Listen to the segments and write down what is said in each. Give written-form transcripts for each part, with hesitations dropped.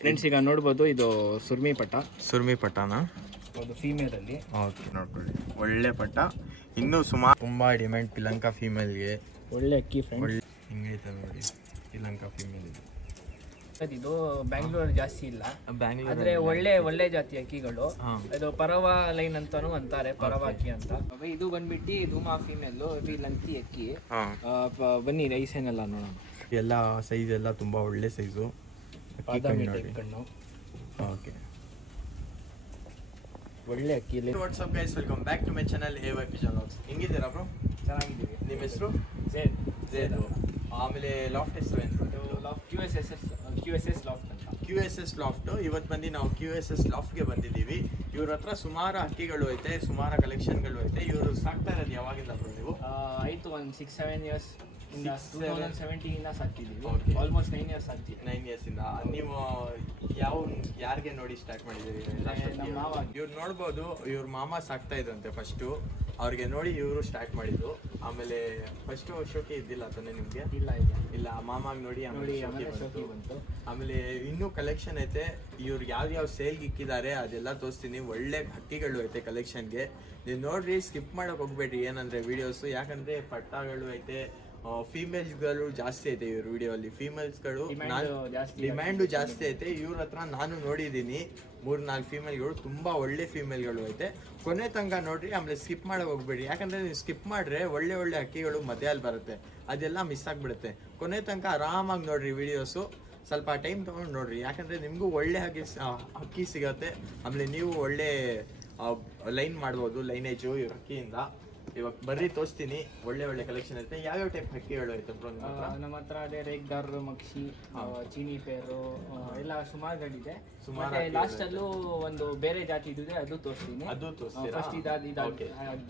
Friends ಈಗ ನೋಡ್ಬೋದು ಇದು ಸುರ್ಮಿ ಪಟ್ಟಾನ ಒಂದು ಫೀಮೇಲ್ ಅಲ್ಲಿ. ಓಕೆ ನೋಡ್ಕೊಳ್ಳಿ, ಒಳ್ಳೆ ಪಟ್ಟ. ಇನ್ನೂ ಸುಮಾರು ತುಂಬಾ ಡಿಮ್ಯಾಂಡ್ ಪಿಲಂಕಾ ಫೀಮೇಲ್ಗೆ. ಒಳ್ಳೆ ಅಕ್ಕಿ ಫ್ರೆಂಡ್ಸ್, ಹಿಂಗೈತೆ ನೋಡಿ ಪಿಲಂಕಾ ಫೀಮೇಲ್ ಇದು. ಇದು ಬ್ಯಾಂಗ್ಳೂರ್ ಜಾಸ್ತಿ ಇಲ್ಲ, ಬ್ಯಾಂಗ್ಳೂರ್ ಅಂದ್ರೆ ಒಳ್ಳೆ ಜಾತಿ ಅಕ್ಕಿಗಳು. ಇದು ಪರವ ಲೈನ್ ಅಂತಾನು ಅಂತಾರೆ, ಪರವ ಅಕ್ಕಿ ಅಂತ. ಇದು ಬಂದ್ಬಿಟ್ಟು ಧೂಮಾ ಫೀಮೇಲ್, ಇದು ಲಂಕಿ ಅಕ್ಕಿ. ಬನ್ನಿ ರೈಸ್ ಏನೆಲ್ಲ ನೋಡೋಣ. ಎಲ್ಲ ಸೈಜ್ ಎಲ್ಲ ತುಂಬಾ ಒಳ್ಳೆ ಸೈಜು. ಕಣ್ಣು ಓಕೆ, ಒಳ್ಳೆ ಅಕ್ಕಿ. What's up guys, welcome back to my channel AYP Vlogs. ಹೆಂಗಿದ್ದೀರಾ ಬ್ರೋ? ಚೆನ್ನಾಗಿದ್ದೀವಿ. ನಿಮ್ಮ ಹೆಸರು? ಝೇಡ್. ಆಮೇಲೆ ಲಾಫ್ಟ್ ಹೆಸರು ಏನು? QSS ಲಾಫ್ಟ್ ಅಂತ. QSS loft. ಇವತ್ತು ಬಂದು ನಾವು QSS ಲಾಫ್ಟ್ಗೆ ಬಂದಿದ್ದೀವಿ. ಇವ್ರ ಹತ್ರ ಸುಮಾರು ಅಕ್ಕಿಗಳು ಐತೆ, ಸುಮಾರು ಕಲೆಕ್ಷನ್ಗಳು ಐತೆ. ಇವರು ಸಾಕ್ತಾ ಇರೋದು ಯಾವಾಗಿಂದ ಬ್ರೋ ನೀವು? ಆಯಿತು ಒಂದು 6-7 ಇಯರ್ಸ್. 2017 ಇಂದ ಸಾಕ್ತಿದ್ದೀವಿ. ಆಲ್ಮೋಸ್ಟ್ 9 ಇಯರ್ಸ್ ಆಗ್ತಿದೆ. 9 ಇಯರ್ಸ್ ಇಂದ. ನೀವು ಯಾರಿಗೆ ನೋಡಿ ಸ್ಟಾರ್ಟ್ ಮಾಡಿದ್ದೀರಿ? ಇವ್ರು ನೋಡ್ಬೋದು, ಇವ್ರ ಮಾಮ ಸಾಕ್ತಾ ಇದ್ರಂತೆ ಫಸ್ಟು, ಅವ್ರಿಗೆ ನೋಡಿ ಇವರು ಸ್ಟಾರ್ಟ್ ಮಾಡಿದ್ದು. ಆಮೇಲೆ ಫಸ್ಟು ಶೋಕಿ ಇದ್ದಿಲ್ಲ ತಾನೆ ನಿಮಗೆ? ಇಲ್ಲ, ಮಾಮಾಗ್ ನೋಡಿ ಆಮೇಲೆ ಶೋಕಿ ಬಂತು. ಆಮೇಲೆ ಇನ್ನೂ ಕಲೆಕ್ಷನ್ ಐತೆ. ಇವ್ರು ಯಾವ ಸೇಲ್ಗೆ ಇಕ್ಕಿದ್ದಾರೆ ಅದೆಲ್ಲ ತೋರಿಸ್ತೀನಿ. ಒಳ್ಳೆ ಹಕ್ಕಿಗಳು ಐತೆ ಕಲೆಕ್ಷನ್ಗೆ. ನೀವು ನೋಡ್ರಿ, ಸ್ಕಿಪ್ ಮಾಡೋಕೆ ಹೋಗ್ಬೇಡ್ರಿ ಏನಂದ್ರೆ ವಿಡಿಯೋಸು. ಯಾಕಂದ್ರೆ ಪಟ್ಟಾಗಳು ಐತೆ, ಫೀಮೇಲ್ಸ್ಗಳು ಜಾಸ್ತಿ ಐತೆ ಇವ್ರ ವಿಡಿಯೋ ಅಲ್ಲಿ. ಫೀಮೇಲ್ಸ್ಗಳು ಡಿಮ್ಯಾಂಡು ಜಾಸ್ತಿ ಐತೆ. ಇವ್ರ ಹತ್ರ ನಾನು ನೋಡಿದ್ದೀನಿ 3-4 ಫೀಮೇಲ್ಗಳು, ತುಂಬಾ ಒಳ್ಳೆ ಫೀಮೇಲ್ಗಳು ಐತೆ. ಕೊನೆ ತನಕ ನೋಡ್ರಿ, ಆಮೇಲೆ ಸ್ಕಿಪ್ ಮಾಡೋಕೆ ಹೋಗ್ಬೇಡಿ. ಯಾಕಂದ್ರೆ ನೀವು ಸ್ಕಿಪ್ ಮಾಡ್ರೆ ಒಳ್ಳೆ ಅಕ್ಕಿಗಳು ಮಧ್ಯಲ್ಲಿ ಬರುತ್ತೆ, ಅದೆಲ್ಲ ಮಿಸ್ ಆಗಿಬಿಡುತ್ತೆ. ಕೊನೆ ತನಕ ಆರಾಮಾಗಿ ನೋಡ್ರಿ ವಿಡಿಯೋಸು, ಸ್ವಲ್ಪ ಟೈಮ್ ತೊಗೊಂಡು ನೋಡ್ರಿ. ಯಾಕಂದ್ರೆ ನಿಮಗೂ ಒಳ್ಳೆ ಅಕ್ಕಿ ಸಿಗತ್ತೆ. ಆಮೇಲೆ ನೀವು ಒಳ್ಳೆ ಲೈನ್ ಮಾಡ್ಬೋದು, ಲೈನೇಜು ಇವ್ರ ಅಕ್ಕಿಯಿಂದ. ಇವಾಗ ಬರ್ರಿ ತೋರಿಸ್ತೀನಿ. ಒಳ್ಳೆ ಕಲೆಕ್ಷನ್ ಐತೆ. ಯಾವ್ಯಾವ ಟೈಪ್ ಹಕ್ಕಿಗಳು ಐತೆ ಬ್ರೋ ನಿಮ್ಮ ಹತ್ರ? ನಮ್ಮ ಹತ್ರ ಅದೇ ರೇಗ್ದಾರ್, ಮಕ್ಷಿ, ಚೀನಿ ಪೇರು ಎಲ್ಲ ಸುಮಾರುಗಳಿದೆ. ಲಾಸ್ಟ್ ಅಲ್ಲೂ ಒಂದು ಬೇರೆ ಜಾತಿ ಇದೆ, ಅದು ತೋರಿಸ್ತೀನಿ. ಅದು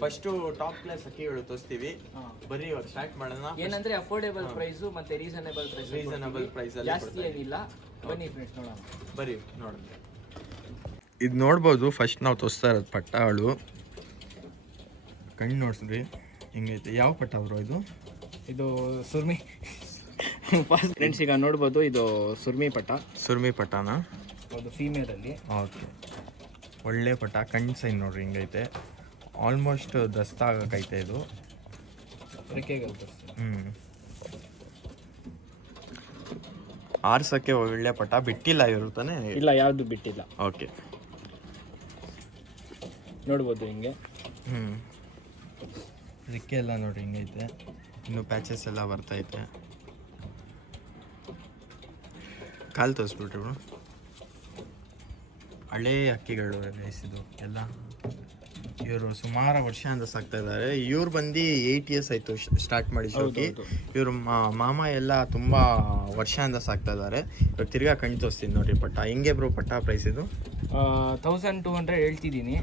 ಫಸ್ಟ್ ಟಾಪ್ ಕ್ಲಾಸ್ ಹಕ್ಕಿಗಳು ತೋರಿಸ್ತೀವಿ. ಬರ್ರಿ ಇವಾಗ ಸ್ಟಾರ್ಟ್ ಮಾಡೋಣ. ಏನಂದ್ರೆ ಅಫೋರ್ಡೇಬಲ್ ಪ್ರೈಸ್ ಮತ್ತೆ ರೀಸನಬಲ್ ಪ್ರೈಸ್ ಜಾಸ್ತಿ ಏನಿಲ್ಲ. ಬನ್ನಿ ಫ್ರೆಂಡ್ಸ್ ನೋಡೋಣ. ಬರ್ರಿ ನೋಡೋಣ. ಇದು ನೋಡ್ಬೋದು, ಫಸ್ಟ್ ನಾವು ತೋರಿಸ್ತಾ ಇರೋದು ಪಟ್ಟಗಳು. ಕಣ್ಣು ನೋಡ್ಸ್ರಿ ಹಿಂಗೈತೆ. ಯಾವ ಪಟ್ಟ ಬ್ರೋ ಇದು? ಇದು ಸುರ್ಮಿ ಫ್ರೆಂಡ್ಸ್. ಈಗ ನೋಡ್ಬೋದು, ಇದು ಸುರ್ಮಿ ಪಟ್ಟಾನ. ಒಂದು ಫೀಮೇಲ್ ಅಲ್ಲಿ. ಓಕೆ, ಒಳ್ಳೆ ಪಟ್ಟ. ಕಣ್ಣು ಸೈನ್ ನೋಡ್ರಿ ಹಿಂಗೈತೆ. ಆಲ್ಮೋಸ್ಟ್ ದಸ್ತಾಗೈತೆ ಇದು. ಆರ್ಸಕ್ಕೆ ಒಳ್ಳೆ ಪಟ್ಟ. ಬಿಟ್ಟಿಲ್ಲ ಇವರು ತಾನೆ? ಇಲ್ಲ, ಯಾವುದು ಬಿಟ್ಟಿಲ್ಲ. ಓಕೆ, ನೋಡ್ಬೋದು ಹಿಂಗೆ. ರೆಕ್ಕೆ ಎಲ್ಲ ನೋಡಿ ಹಿಂಗೈತೆ. ಇನ್ನು ಪ್ಯಾಚಸ್ ಎಲ್ಲ ಬರ್ತೈತೆ. ಕಾಲು ತೋರಿಸ್ಬಿಟ್ರು. ಹಳೇ ಅಕ್ಕಿಗಳು ಬೇಯಿಸಿದ್ದು ಎಲ್ಲ. ಇವರು ಸುಮಾರು ವರ್ಷದಿಂದ ಸಾಕ್ತಾ ಇದ್ದಾರೆ. ಇವ್ರು ಬಂದು 8 ಇಯರ್ಸ್ ಆಯಿತು ಸ್ಟಾರ್ಟ್ ಮಾಡಿ ಶೋಕಿ. ಇವರು ಮಾಮ ಎಲ್ಲ ತುಂಬ ವರ್ಷದಿಂದ ಸಾಕ್ತಾ ಇದ್ದಾರೆ. ಇವಾಗ ತಿರ್ಗಾ ಕಣ್ಣು ತೋರಿಸ್ತೀನಿ ನೋಡಿ ಪಟ್ಟ. ಹಿಂಗೆ ಬ್ರೋ ಪಟ್ಟ ಪ್ರೈಸ್ ಇದು? 1200 ಹೇಳ್ತಿದ್ದೀನಿ.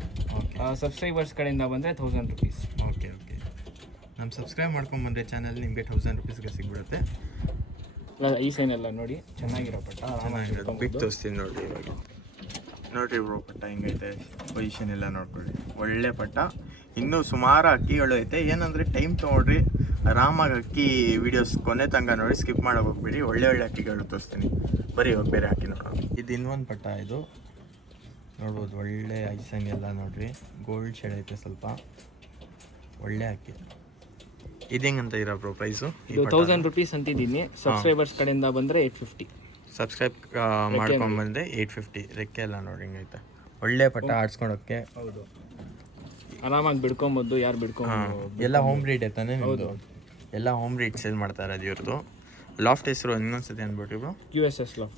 ಸಬ್ಸ್ಕ್ರೈಬರ್ಸ್ ಕಡೆಯಿಂದ ಬಂದರೆ 1000 ರುಪೀಸ್. ಓಕೆ, ನಮ್ಮ ಸಬ್ಸ್ಕ್ರೈಬ್ ಮಾಡ್ಕೊಂಬಂದ್ರೆ ಚಾನಲ್ ನಿಮಗೆ 1000 ರುಪೀಸ್ಗೆ ಸಿಗ್ಬಿಡುತ್ತೆ. ಈ ಸೈನ್ ಎಲ್ಲ ನೋಡಿ, ಚೆನ್ನಾಗಿರೋ ಪಟ್ಟ. ಚೆನ್ನಾಗಿರೋದು ಬಿಟ್ಟು ತೋರಿಸ್ತೀನಿ ನೋಡಿ. ಇವಾಗ ನೋಡ್ರಿ ಬ್ರೋ ಪಟ್ಟ ಹಿಂಗೈತೆ. ಪೊಸಿಷನ್ ಎಲ್ಲ ನೋಡ್ಕೊಳ್ಳಿ, ಒಳ್ಳೆ ಪಟ್ಟ. ಇನ್ನೂ ಸುಮಾರು ಅಕ್ಕಿಗಳು ಐತೆ. ಏನಂದರೆ ಟೈಮ್ ತೊಗೊಳ್ರಿ, ಆರಾಮಾಗಿ ಅಕ್ಕಿ ವೀಡಿಯೋಸ್ ಕೊನೆ ತನಕ ನೋಡಿ, ಸ್ಕಿಪ್ ಮಾಡೋಕೆ ಹೋಗ್ಬೇಡಿ. ಒಳ್ಳೆ ಅಕ್ಕಿಗಳು ತೋರಿಸ್ತೀನಿ. ಬರೀ ಇವಾಗ ಬೇರೆ ಅಕ್ಕಿ ನೋಡೋಣ. ಇದು ಇನ್ನೊಂದು ಪಟ್ಟ. ಇದು ನೋಡ್ಬೋದು, ಒಳ್ಳೆ ಐಸಂಗ್ ಎಲ್ಲ ನೋಡ್ರಿ, ಗೋಲ್ಡ್ ಶೇಡ್ ಐತೆ ಸ್ವಲ್ಪ. ಒಳ್ಳೆ ಅಕ್ಕಿ. ಇದು ಹೆಂಗಂತ ಇರೋ ಬ್ರೋ ಪ್ರೈಸು? 1000 ರುಪೀಸ್ ಅಂತಿದ್ದೀನಿ. ಸಬ್ಸ್ಕ್ರೈಬರ್ಸ್ ಕಡೆಯಿಂದ ಬಂದರೆ 850. ಸಬ್ಸ್ಕ್ರೈಬ್ ಮಾಡ್ಕೊಂಡ್ಬಂದರೆ 850. ರೆಕ್ಕೆ ಎಲ್ಲ ನೋಡಿ ಹಿಂಗೈತೆ. ಒಳ್ಳೆ ಪಟ್ಟ ಆಡ್ಸ್ಕೊಳಕ್ಕೆ. ಹೌದು, ಆರಾಮಾಗಿ ಬಿಡ್ಕೊಬೋದು. ಯಾರು ಬಿಡ್ಕೊಂಡು ಎಲ್ಲ ಹೋಮ್ ಬ್ರೀಡ್ ಐತಾನೆ ನಿಮ್ಮದು? ಎಲ್ಲ ಹೋಮ್ ಬ್ರೀಡ್ ಸೇಲ್ ಮಾಡ್ತಾ ಇರೋದು ಇವ್ರದ್ದು. ಲಾಫ್ಟ್ ಹೆಸರು ಇನ್ನೊಂದ್ಸತಿ ಅಂದ್ಬಿಟ್ಟು ಬ್ರೋ?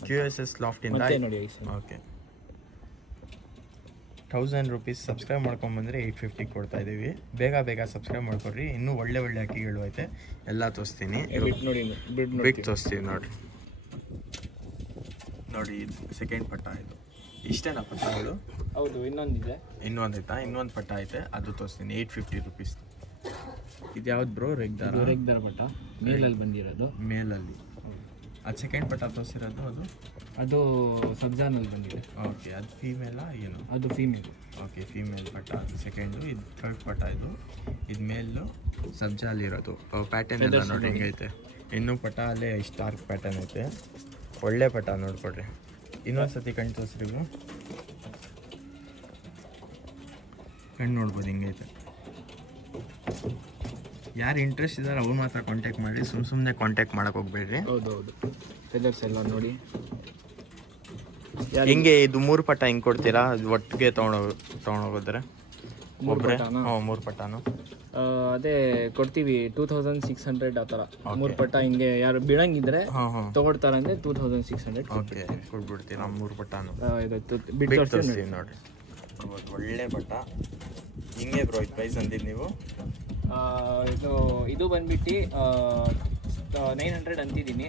QSS ಲಾಫ್ಟಿಂದ. Okay, 1000 rupees. ಸಬ್ಸ್ಕ್ರೈಬ್ ಮಾಡ್ಕೊಂಬಂದರೆ 850 ಕೊಡ್ತಾ ಇದ್ದೀವಿ. ಬೇಗ ಸಬ್ಸ್ಕ್ರೈಬ್ ಮಾಡ್ಕೊಡ್ರಿ. ಇನ್ನೂ ಒಳ್ಳೆ ಅಕ್ಕಿಗಳು ಐತೆ, ಎಲ್ಲ ತೋರಿಸ್ತೀನಿ. ಬಿಟ್ಟು ತೋರಿಸ್ತೀನಿ ನೋಡಿರಿ. ನೋಡಿ, ಸೆಕೆಂಡ್ ಪಟ್ಟ ಇದು. ಇಷ್ಟೇನಾ ಪಟ್ಟಗಳು? ಹೌದು, ಇನ್ನೊಂದಿದೆ. ಇನ್ನೊಂದು ಪಟ್ಟ ಐತೆ, ಅದು ತೋರಿಸ್ತೀನಿ. 850 ರುಪೀಸ್. ಇದು ಯಾವ್ದು ಬ್ರೋ? ರೆಗ್ದಾರ್ ಪಟ್ಟ, ಮೇಲಲ್ಲಿ ಬಂದಿರೋದು. ಮೇಲಲ್ಲಿ. ಅದು ಸೆಕೆಂಡ್ ಪಟ್ಟ ತೋರಿಸಿರೋದು ಅದು ಸಬ್ಜಾನಲ್ಲಿ ಬಂದಿದೆ. ಓಕೆ, ಅದು ಫೀಮೇಲಾ ಏನು? ಅದು ಫೀಮೇಲ್. ಓಕೆ, ಫೀಮೇಲ್ ಪಟ್ಟ. ಅದು ಸೆಕೆಂಡು. ಇದು ಥರ್ಡ್ ಪಟ್ಟ. ಇದು ಮೇಲು ಸಬ್ಜಾಲಿರೋದು. ಪ್ಯಾಟರ್ನ್ ಎಲ್ಲ ನೋಡಿ ಹಿಂಗೈತೆ. ಇನ್ನೂ ಪಟ್ಟ ಅಲ್ಲೇ ಸ್ಟಾರ್ಕ್ ಪ್ಯಾಟರ್ನ್ ಐತೆ. ಒಳ್ಳೆ ಪಟ್ಟ ನೋಡ್ಕೊಡ್ರಿ. ಇನ್ನೊಂದ್ಸತಿ ಕಣ್ಣು ತೋರಿಸ್ರಿ ಬ್ರೋ. ಕಣ್ಣು ನೋಡ್ಬೋದು ಹಿಂಗೈತೆ. ಯಾರು ಇಂಟ್ರೆಸ್ಟ್ ಇದ್ದಾರೆ ಅವ್ರು ಮಾತ್ರ ಕಾಂಟ್ಯಾಕ್ಟ್ ಮಾಡಿ, ಸುಮ್ಮನೆ ಕಾಂಟ್ಯಾಕ್ಟ್ ಮಾಡಕ್ಕೆ ಹೋಗ್ಬೇಡ್ರಿ. ಹೌದೌದು, ಫೆದರ್ಸ್ ಎಲ್ಲ ನೋಡಿ. ಹಿಂಗೆ ಇದು 3 ಪಟ್ಟ ಹಿಂಗೆ ಕೊಡ್ತೀರಾ ಒಟ್ಟಿಗೆ ತೊಗೊಂಡೋಗಿದ್ರೆ? ಒಬ್ಬರೇ? ಹಾಂ, 3 ಪಟ್ಟನು ಅದೇ ಕೊಡ್ತೀವಿ. 2600 ಆ ಥರ 3 ಪಟ್ಟ. ಹಿಂಗೆ ಯಾರು ಬೀಳಂಗಿದ್ರೆ ತೊಗೊಳ್ತಾರಂದ್ರೆ 2600. ಓಕೆ, ಕೊಟ್ಬಿಡ್ತೀವಿ 3 ಪಟ್ಟನು. ಬಿಟ್ಟು ತೋರಿಸ್ತೀವಿ ನೋಡಿರಿ. ಒಳ್ಳೆ ಪಟ್ಟ ಹಿಂಗೆ ಬ್ರೋ. ಇದು ಪ್ರೈಸ್ ಅಂದಿದ್ದು ನೀವು? ಇದು ಬಂದ್ಬಿಟ್ಟು 900 ಅಂತಿದ್ದೀನಿ.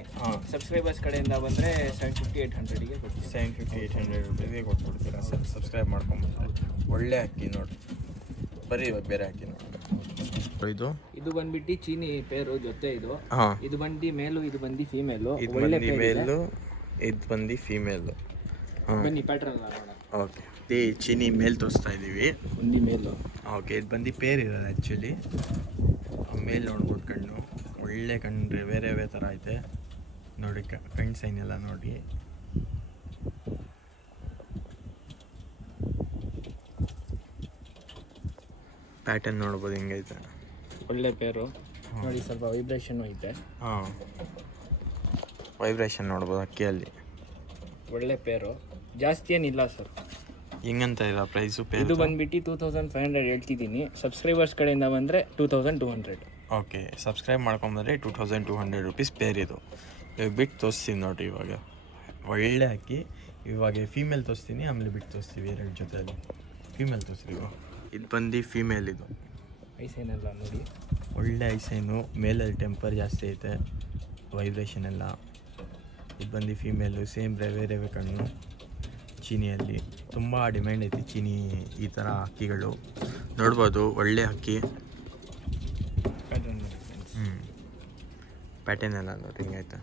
ಸಬ್ಸ್ಕ್ರೈಬರ್ಸ್ ಕಡೆಯಿಂದ ಬಂದರೆ 750-800ಗೆ ಕೊಡ್ತೀವಿ. 750-800 ರೂಪಾಯಿಗೆ ಕೊಟ್ಬಿಡ್ತೀರಾ ಸರ್? ಸಬ್ಸ್ಕ್ರೈಬ್ ಮಾಡ್ಕೊಂಡ್ಬಿಡ್ತಾರೆ. ಒಳ್ಳೆ ಅಕ್ಕಿ ನೋಡಿ. ಬರೀ ಇವಾಗ ಬೇರೆ ಅಕ್ಕಿ ನೋಡಿ. ಇದು ಬಂದ್ಬಿಟ್ಟು ಚೀನಿ ಪೇರು ಜೊತೆ. ಇದು ಬಂದು ಮೇಲು, ಇದು ಬಂದು ಫೀಮೇಲು. ಇದು ಬಂದು ಮೇಲು, ಇದು ಬಂದು ಫೀಮೇಲು. ಬನ್ನಿ ಪ್ಯಾಟ್ರನ್ ನೋಡೋಣ. ಓಕೆ, ಈ ಚೀನಿ ಮೇಲ್ ತೋರಿಸ್ತಾ ಇದ್ದೀವಿ. ಒಂದು ಮೇಲು. ಓಕೆ, ಇದು ಬಂದು ಪೇರ್ ಇರೋದು ಆ್ಯಕ್ಚುಲಿ. ಮೇಲ್ ನೋಡ್ಬೋದು ಕಣ್ಣು, ಒಳ್ಳೆ ಕಣ್ಣು ಬೇರೆ ಬೇರೆ ಥರ ಐತೆ ನೋಡಿ. ಕಣ್ಣು ಸೈನ್ ಎಲ್ಲ ನೋಡಿ. ಪ್ಯಾಟರ್ನ್ ನೋಡ್ಬೋದು ಹಿಂಗೈತೆ. ಒಳ್ಳೆ ಪೇರು ನೋಡಿ. ಸ್ವಲ್ಪ ವೈಬ್ರೇಷನ್ ಐತೆ. ಹಾಂ, ವೈಬ್ರೇಷನ್ ನೋಡ್ಬೋದು ಅಕ್ಕಿಯಲ್ಲಿ. ಒಳ್ಳೆ ಪೇರು, ಜಾಸ್ತಿ ಏನಿಲ್ಲ ಸರ್. ಹಿಂಗಂತ ಇಲ್ಲ ಪ್ರೈಸು ಪೇರ್? ಇದು ಬಂದ್ಬಿಟ್ಟು 2500 ಹೇಳ್ತಿದ್ದೀನಿ. ಸಬ್ಸ್ಕ್ರೈಬರ್ಸ್ ಕಡೆಯಿಂದ ಬಂದರೆ 2200. ಓಕೆ, ಸಬ್ಸ್ಕ್ರೈಬ್ ಮಾಡ್ಕೊಂಬಂದರೆ 2200 ರೂಪೀಸ್ ಪೇರ್. ಇದು ಇವಾಗ ಬಿಟ್ಟು ತೋರಿಸ್ತೀನಿ ನೋಡಿರಿ. ಇವಾಗ ಒಳ್ಳೆ ಅಕ್ಕಿ. ಇವಾಗ ಫೀಮೇಲ್ ತೋರಿಸ್ತೀನಿ, ಆಮೇಲೆ ಬಿಟ್ಟು ತೋರಿಸ್ತೀವಿ 2 ಜೊತೆಯಲ್ಲಿ. ಫೀಮೇಲ್ ತೋರಿಸ್ತೀವಿ. ಇದು ಬಂದು ಫೀಮೇಲ್. ಇದು ಐಸೈನೆಲ್ಲ ನೋಡಿ. ಒಳ್ಳೆ ಐಸೈನು, ಮೇಲಲ್ಲಿ ಟೆಂಪರ್ ಜಾಸ್ತಿ ಐತೆ, ವೈಬ್ರೇಷನ್ ಎಲ್ಲ. ಇದು ಬಂದು ಫೀಮೇಲು. ಸೇಮ್ ರವೆ ಕಣ್ಣು. ಚೀನಿಯಲ್ಲಿ ತುಂಬ ಡಿಮ್ಯಾಂಡ್ ಐತಿ ಚೀನಿ ಈ ಥರ ಅಕ್ಕಿಗಳು. ನೋಡ್ಬೋದು ಒಳ್ಳೆ ಅಕ್ಕಿ. ಪ್ಯಾಟರ್ನ್ ಎಲ್ಲ ನೋಡಿ ಹಿಂಗೈತೆ.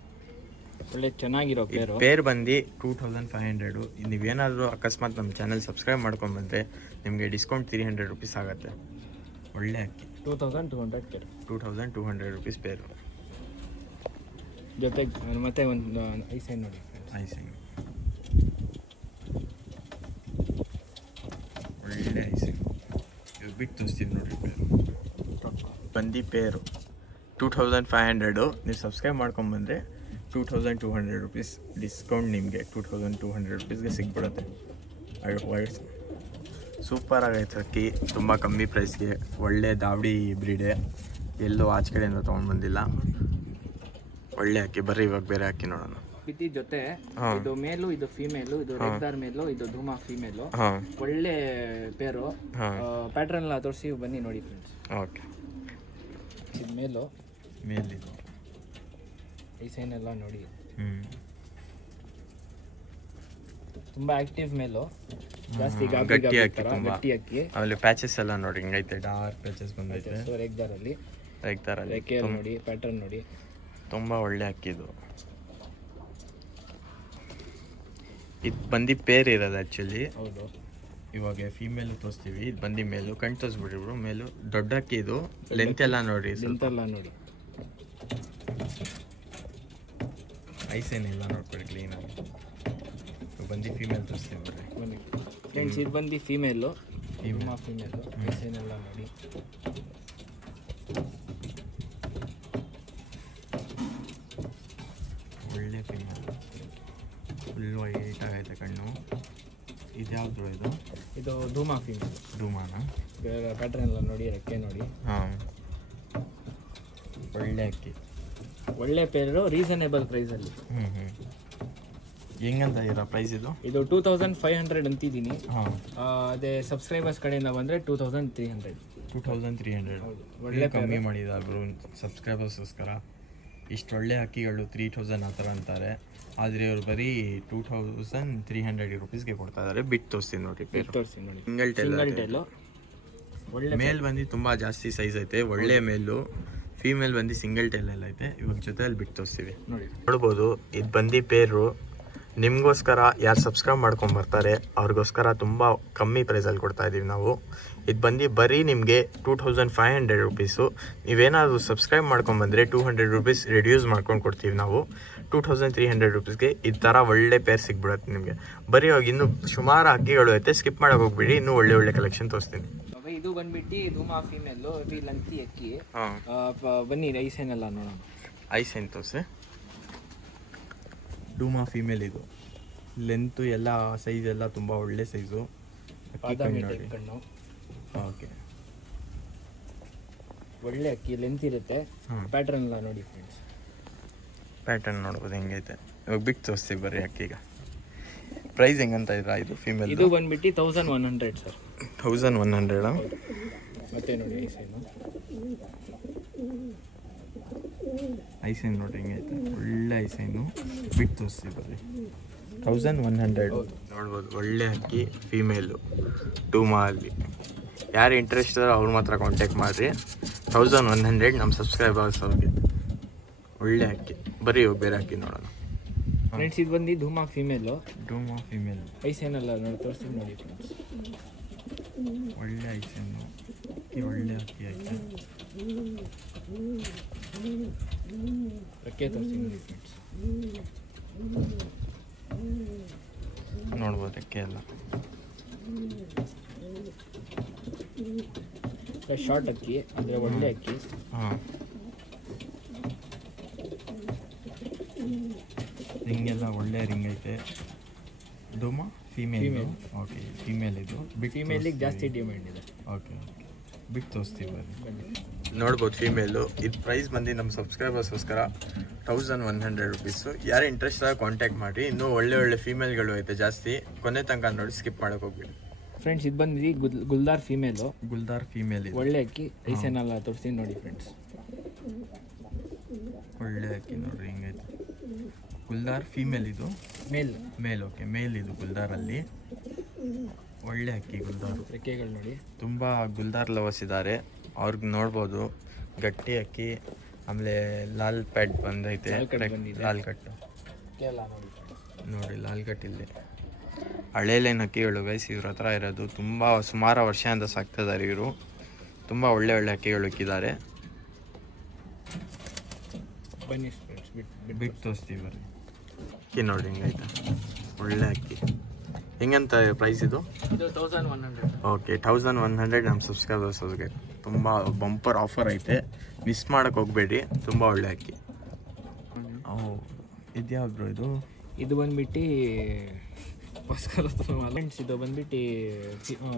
ಒಳ್ಳೆ ಚೆನ್ನಾಗಿರೋ ಪೇರ್ ಬಂದು 2500. ನೀವೇನಾದರೂ ಅಕಸ್ಮಾತ್ ನಮ್ಮ ಚಾನಲ್ ಸಬ್ಸ್ಕ್ರೈಬ್ ಮಾಡ್ಕೊಂಡ್ಬಂದರೆ ನಿಮಗೆ ಡಿಸ್ಕೌಂಟ್ 300 ರೂಪೀಸ್ ಆಗುತ್ತೆ. ಒಳ್ಳೆ ಅಕ್ಕಿ. 2200 ರೂಪೀಸ್ ಪೇರು. ಜೊತೆಗೆ ಮತ್ತೆ ಒಂದು ಐಸೈನ್ ನೋಡಿ. ಐಸೈನ್ ಒಳ್ಳೆ ಐಸೈನ್. ಇವಾಗ ಬಿಟ್ಟು ತೋರಿಸ್ತೀವಿ ನೋಡಿರಿ ಪೇರು. ಬಂದು ಪೇರು 2500. ನೀವು ಸಬ್ಸ್ಕ್ರೈಬ್ ಮಾಡ್ಕೊಂಬಂದರೆ 2200 ರೂಪೀಸ್ ಡಿಸ್ಕೌಂಟ್ ನಿಮಗೆ 2200 ರೂಪೀಸ್ಗೆ ಸಿಗ್ಬಿಡುತ್ತೆ. ಸೂಪರ್ ಆಗೈತೆ ಅಕ್ಕಿ, ತುಂಬ ಕಮ್ಮಿ ಪ್ರೈಸ್ಗೆ. ಒಳ್ಳೆ ದಾವಡಿ ಬ್ರೀಡೆ, ಎಲ್ಲೂ ಆಚೆ ಕಡೆಯಿಂದ ತೊಗೊಂಡು ಬಂದಿಲ್ಲ. ಒಳ್ಳೆ ಅಕ್ಕಿ. ಬರ್ರಿ ಇವಾಗ ಬೇರೆ ಅಕ್ಕಿ ನೋಡೋಣ. ಬಿತ್ತಿ ಜೊತೆ ಇದು ಮೇಲು, ಇದು ಫೀಮೇಲು. ಇದು ರೆಗ್ದಾರ್ ಮೇಲು, ಇದು ಧೂಮಾ ಫೀಮೇಲು. ಒಳ್ಳೆ ಪೇರು. ಪ್ಯಾಟ್ರನ್ ಎಲ್ಲ ತೋರಿಸಿ ಬನ್ನಿ ನೋಡಿ ಫ್ರೆಂಡ್ಸ್. ಓಕೆ, ಇದು ಮೇಲು. ಮೇಲಿದು ಡಿಸೈನ್ ಎಲ್ಲ ನೋಡಿ. ತುಂಬಾ ಆಕ್ಟಿವ್ ಮೇಲು, ಜಾಸ್ತಿ ಗಟ್ಟಿ ಅಕ್ಕಿ, ತುಂಬಾ ಗಟ್ಟಿ ಅಕ್ಕಿ. ಆಮೇಲೆ ಪ್ಯಾಚಸ್ ಎಲ್ಲ ನೋಡಿ ಹಿಂಗೈತೆ, ಡಾರ್ಕ್ ಪ್ಯಾಚಸ್ ಬಂದೈತೆ. ರೆಗ್ದಾರಲ್ಲಿ ನೋಡಿ, ಪ್ಯಾಟರ್ನ್ ನೋಡಿ. ತುಂಬ ಒಳ್ಳೆ ಅಕ್ಕಿ ಇದು. ಇದು ಬಂದು ಪೇರ್ ಇರೋದು ಆ್ಯಕ್ಚುಲಿ. ಹೌದು. ಇವಾಗ ಫೀಮೇಲು ತೋರಿಸ್ತೀವಿ. ಇದು ಬಂದು ಮೇಲು. ಕಣ್ಣು ತೋರಿಸ್ಬಿಡ್ರಿ ಬ್ರೋ. ಮೇಲು ದೊಡ್ಡ ಅಕ್ಕಿ. ಇದು ಲೆಂತ್ ಎಲ್ಲ ನೋಡಿ, ಲೆಂತೆಲ್ಲ ನೋಡಿ. ಐಸೇನಿಲ್ಲ ನೋಡ್ಕೊಡಿ ಕ್ಲೀನಾಗಿ. ಬಂದು ಫೀಮೇಲ್ ತೋರಿಸ್ತೀವಿ ಬರ್ರಿ. ಬನ್ನಿ ಫ್ರೆಂಡ್ಸ್, ಇದು ಬಂದು ಫೀಮೇಲು. ಫೀಮೇಲು ಐಸೇನೆಲ್ಲ ನೋಡಿ. ಒಳ್ಳೆ ಫೀಮೇಲ್, ಫುಲ್ ವೈಟ್ ಆಗೈತೆ ಕಣ್ಣು. ಇದು ಯಾವುದು ಇದು? ಇದು ಧೂಮಾ ಫೀಮೇಲ್. ಧೂಮಾನ ಪ್ಯಾಟ್ರನ್ ಎಲ್ಲ ನೋಡಿ, ರೆಕ್ಕೆ ನೋಡಿ. ಹಾಂ, ಒಳ್ಳೆ ಅಕ್ಕಿ, ಒಳ್ಳೆ ಪೇರು, ರೀಸನೇಬಲ್ ಪ್ರೈಸಲ್ಲಿ. ಹೆಂಗಂತ ಇರೋ ಪ್ರೈಸ್ ಇದು? ಇದು 2500 ಅಂತಿದ್ದೀನಿ. ಅದೇ ಸಬ್ಸ್ಕ್ರೈಬರ್ಸ್ ಕಡೆಯಿಂದ ಬಂದರೆ 2300. 2300 ಒಳ್ಳೆ ಕಮ್ಮಿ ಮಾಡಿದ್ರು ಸಬ್ಸ್ಕ್ರೈಬರ್ಸ್ಗೋಸ್ಕರ. ಇಷ್ಟು ಒಳ್ಳೆ ಅಕ್ಕಿಗಳು 3000 ಆ ಥರ ಅಂತಾರೆ, ಆದರೆ ಇವರು ಬರೀ 2300 ರೂಪೀಸ್ಗೆ ಕೊಡ್ತಾ ಇದ್ದಾರೆ. ಬಿಟ್ಟು ತೋರಿಸ್ತೀನಿ ನೋಡಿ. ತೋರಿಸಿ ನೋಡಿ. Single tail. ಒಳ್ಳೆ ಮೇಲ್ ಬಂದು ತುಂಬ ಜಾಸ್ತಿ ಸೈಜ್ ಐತೆ, ಒಳ್ಳೆ ಮೇಲು. ಫೀಮೇಲ್ ಬಂದು ಸಿಂಗಲ್ ಟೇಲ್ ಎಲ್ಲ ಐತೆ. ಇವಾಗ ಜೊತೆಯಲ್ಲಿ ಬಿಟ್ಟು ತೋರಿಸ್ತೀವಿ ನೋಡ್ಬೋದು. ಇದು ಬಂದು ಪೇರು. ನಿಮಗೋಸ್ಕರ ಯಾರು ಸಬ್ಸ್ಕ್ರೈಬ್ ಮಾಡ್ಕೊಂಬರ್ತಾರೆ ಅವ್ರಿಗೋಸ್ಕರ ತುಂಬ ಕಮ್ಮಿ ಪ್ರೈಸಲ್ಲಿ ಕೊಡ್ತಾ ಇದ್ದೀವಿ ನಾವು. ಇದು ಬಂದು ಬರೀ ನಿಮಗೆ 2500 ರೂಪೀಸು. ನೀವೇನಾದರೂ ಸಬ್ಸ್ಕ್ರೈಬ್ ಮಾಡ್ಕೊಂಬಂದರೆ 200 ರೂಪೀಸ್ ರಿಡ್ಯೂಸ್ ಮಾಡ್ಕೊಂಡು ಕೊಡ್ತೀವಿ ನಾವು. 2300 ರುಪೀಸ್ಗೆ ಈ ಥರ ಒಳ್ಳೆ ಪೇರ್ ಸಿಗ್ಬಿಡುತ್ತೆ ನಿಮಗೆ. ಬರೀ ಇವಾಗ ಇನ್ನೂ ಸುಮಾರು ಅಕ್ಕಿಗಳು ಐತೆ, ಸ್ಕಿಪ್ ಮಾಡೋಕೆ ಹೋಗ್ಬಿಡಿ, ಇನ್ನೂ ಒಳ್ಳೆ ಕಲೆಕ್ಷನ್ ತೋರಿಸ್ತೀನಿ. ಇದು ಬಂದ್ಬಿಟ್ಟು ಧೂಮಾ ಫೀಮೇಲು, ಇದು ಲಂತಿ ಅಕ್ಕಿ. ಹಾಂ, ಬನ್ನಿ ಐಸೇನೆಲ್ಲ ನೋಡೋಣ. ಐಸೇನ್ ತೋರಿಸಿ. ಧೂಮಾ ಫೀಮೇಲ್ ಇದು. ಲೆಂತು ಎಲ್ಲ ಸೈಜ್ ಎಲ್ಲ ತುಂಬ ಒಳ್ಳೆ ಸೈಜು. ಕಣ್ಣು ಓಕೆ, ಒಳ್ಳೆ ಅಕ್ಕಿ, ಲೆಂತ್ ಇರುತ್ತೆ. ಪ್ಯಾಟರ್ನ್ ಎಲ್ಲ ನೋಡಿ ಫ್ರೆಂಡ್ಸ್, ಪ್ಯಾಟರ್ನ್ ನೋಡ್ಬೋದು ಹೆಂಗೈತೆ. ಇವಾಗ ಬಿಟ್ಟು ತೋರಿಸ್ತೀವಿ ಬರ್ರಿ ಅಕ್ಕಿಗ. ಪ್ರೈಸ್ ಹೆಂಗಂತ ಇದ್ರ ಇದು ಫೀಮೇಲ್? ಇದು ಬಂದ್ಬಿಟ್ಟು 1100 ಸರ್. 1100. ಮತ್ತೆ ನೋಡಿ ಐಸೇನು, ಐಸೈನ್ ನೋಡಿ ಹೆಂಗೈತೆ, ಒಳ್ಳೆ ಐಸೈನು. ಬಿಟ್ಟು ತೋರಿಸ್ತೀವಿ ಬರ್ರಿ. 1100 ನೋಡ್ಬೋದು. ಒಳ್ಳೆ ಅಕ್ಕಿ ಫೀಮೇಲು ಟೂಮಾ ಅಲ್ಲಿ. ಯಾರು ಇಂಟ್ರೆಸ್ಟ್ ಇದಾರೋ ಅವ್ರ ಮಾತ್ರ ಕಾಂಟ್ಯಾಕ್ಟ್ ಮಾಡಿರಿ. 1100 ನಮ್ಮ ಸಬ್ಸ್ಕ್ರೈಬರ್ಸ್ ಅವ್ರಿಗೆ. ಒಳ್ಳೆ ಅಕ್ಕಿ. ಬರೀ ಬೇರೆ ಅಕ್ಕಿ ನೋಡೋಣ ಫ್ರೆಂಡ್ಸ್. ಇದು ಬಂದು ಧೂಮಾ ಫೀಮೇಲು. ಧೂಮಾ ಫೀಮೇಲ್ ಐಸೇನೆಲ್ಲ ನೋಡಿ ತೋರಿಸ್ತೀನಿ ನೋಡಿ ಫ್ರೆಂಡ್ಸ್. ಒಳ್ಳೆ ಐಸೇನು ಅಕ್ಕಿ, ಒಳ್ಳೆ ಅಕ್ಕಿ ಅಕ್ಕಿ. ರೆಕ್ಕೆ ತೋರಿಸ್ತೀನಿ ನೋಡಿ ಫ್ರೆಂಡ್ಸ್. ನೋಡ್ಬೋದು ರೆಕ್ಕೆ ಎಲ್ಲ. ಶಾರ್ಟ್ ಅಕ್ಕಿ ಅಂದರೆ ಒಳ್ಳೆ ಅಕ್ಕಿ. ಹಾಂ, ರಿಂಗ್ ಎಲ್ಲ ಒಳ್ಳೆ ರಿಂಗ್ ಐತೆ. ಧೂಮಾ ಫೀಮೇಲ್. ಓಕೆ, ಫೀಮೇಲ್ ಇದು. ಫೀಮೇಲಿಗೆ ಜಾಸ್ತಿ ಡಿಮ್ಯಾಂಡ್ ಇದೆ. ಓಕೆ, ಬಿಟ್ಟು ತೋರಿಸ್ತೀವಿ ಬನ್ನಿ. ನೋಡ್ಬೋದು ಫೀಮೇಲು. ಇದು ಪ್ರೈಸ್ ಬಂದು ನಮ್ಮ ಸಬ್ಸ್ಕ್ರೈಬರ್ಸ್ಗೋಸ್ಕರ 1100 ರುಪೀಸು. ಯಾರು ಇಂಟ್ರೆಸ್ಟ್ ಆಗಿ ಕಾಂಟ್ಯಾಕ್ಟ್ ಮಾಡಿ. ಇನ್ನೂ ಒಳ್ಳೆ ಫೀಮೇಲ್ಗಳು ಐತೆ ಜಾಸ್ತಿ. ಕೊನೆ ತನಕ ನೋಡಿ, ಸ್ಕಿಪ್ ಮಾಡೋಕೆ ಹೋಗ್ಬಿಡಿ ಫ್ರೆಂಡ್ಸ್. ಇದು ಬಂದು ಗುಲ್ದಾರ್ ಫೀಮೇಲು. ಗುಲ್ದಾರ್ ಫೀಮೇಲ್ ಇದು. ಒಳ್ಳೆ ಅಕ್ಕಿ, ಐಸೇನೆಲ್ಲ ತೋರಿಸ್ತೀನಿ ನೋಡಿ ಫ್ರೆಂಡ್ಸ್. ಒಳ್ಳೆ ಅಕ್ಕಿ ನೋಡ್ರಿ ಹಿಂಗೈತೆ. ಗುಲ್ದಾರ್ ಫೀಮೇಲ್ ಇದು. ಮೇಲ್. ಓಕೆ, ಮೇಲ್ ಇದು ಗುಲ್ದಾರಲ್ಲಿ. ಒಳ್ಳೆ ಅಕ್ಕಿ ಗುಲ್ದಾರ್. ರೆಕ್ಕೆಗಳು ನೋಡಿ. ತುಂಬ ಗುಲ್ದಾರ್ ಲವರ್ಸ್ ಇದ್ದಾರೆ, ಅವ್ರಿಗೆ ನೋಡ್ಬೋದು. ಗಟ್ಟಿ ಅಕ್ಕಿ. ಆಮೇಲೆ ಲಾಲ್ ಪ್ಯಾಡ್ ಬಂದೈತೆ. ಲಾಲ್ ಕಟ್ಟು ನೋಡಿ, ಲಾಲ್ ಕಟ್ ಇಲ್ಲಿ. ಹಳೆ ಲೈನ್ ಅಕ್ಕಿಗಳು ಗೈಸ್ ಇವ್ರ ಹತ್ರ ಇರೋದು. ತುಂಬ ಸುಮಾರು ವರ್ಷದಿಂದ ಸಾಕ್ತಿದ್ದಾರೆ ಇವರು. ತುಂಬ ಒಳ್ಳೆ ಅಕ್ಕಿಗಳು ಇಕ್ಕಿದ್ದಾರೆ. ಬನ್ನಿ ಬಿಟ್ಟು ತೋರಿಸ್ತೀವಿ ಬರ್ರಿ. ಅಕ್ಕಿ ನೋಡಿ ಹೆಂಗೈತೆ, ಒಳ್ಳೆ ಅಕ್ಕಿ. ಹೆಂಗಂತ ಪ್ರೈಸ್ ಇದು? 1100. ಓಕೆ, 1100 ನಮ್ಮ ಸಬ್ಸ್ಕ್ರೈಬರ್ಸ್ಗೆ ತುಂಬ ಬಂಪರ್ ಆಫರ್ ಐತೆ. ಮಿಸ್ ಮಾಡೋಕ್ಕೆ ಹೋಗಬೇಡಿ. ತುಂಬ ಒಳ್ಳೆ ಅಕ್ಕಿ. ಇದ್ಯಾವ್ದು ಬ್ರೋ ಇದು? ಇದು ಬಂದ್ಬಿಟ್ಟು ಫ್ರೆಂಡ್ಸ್, ಇದು ಬಂದ್ಬಿಟ್ಟು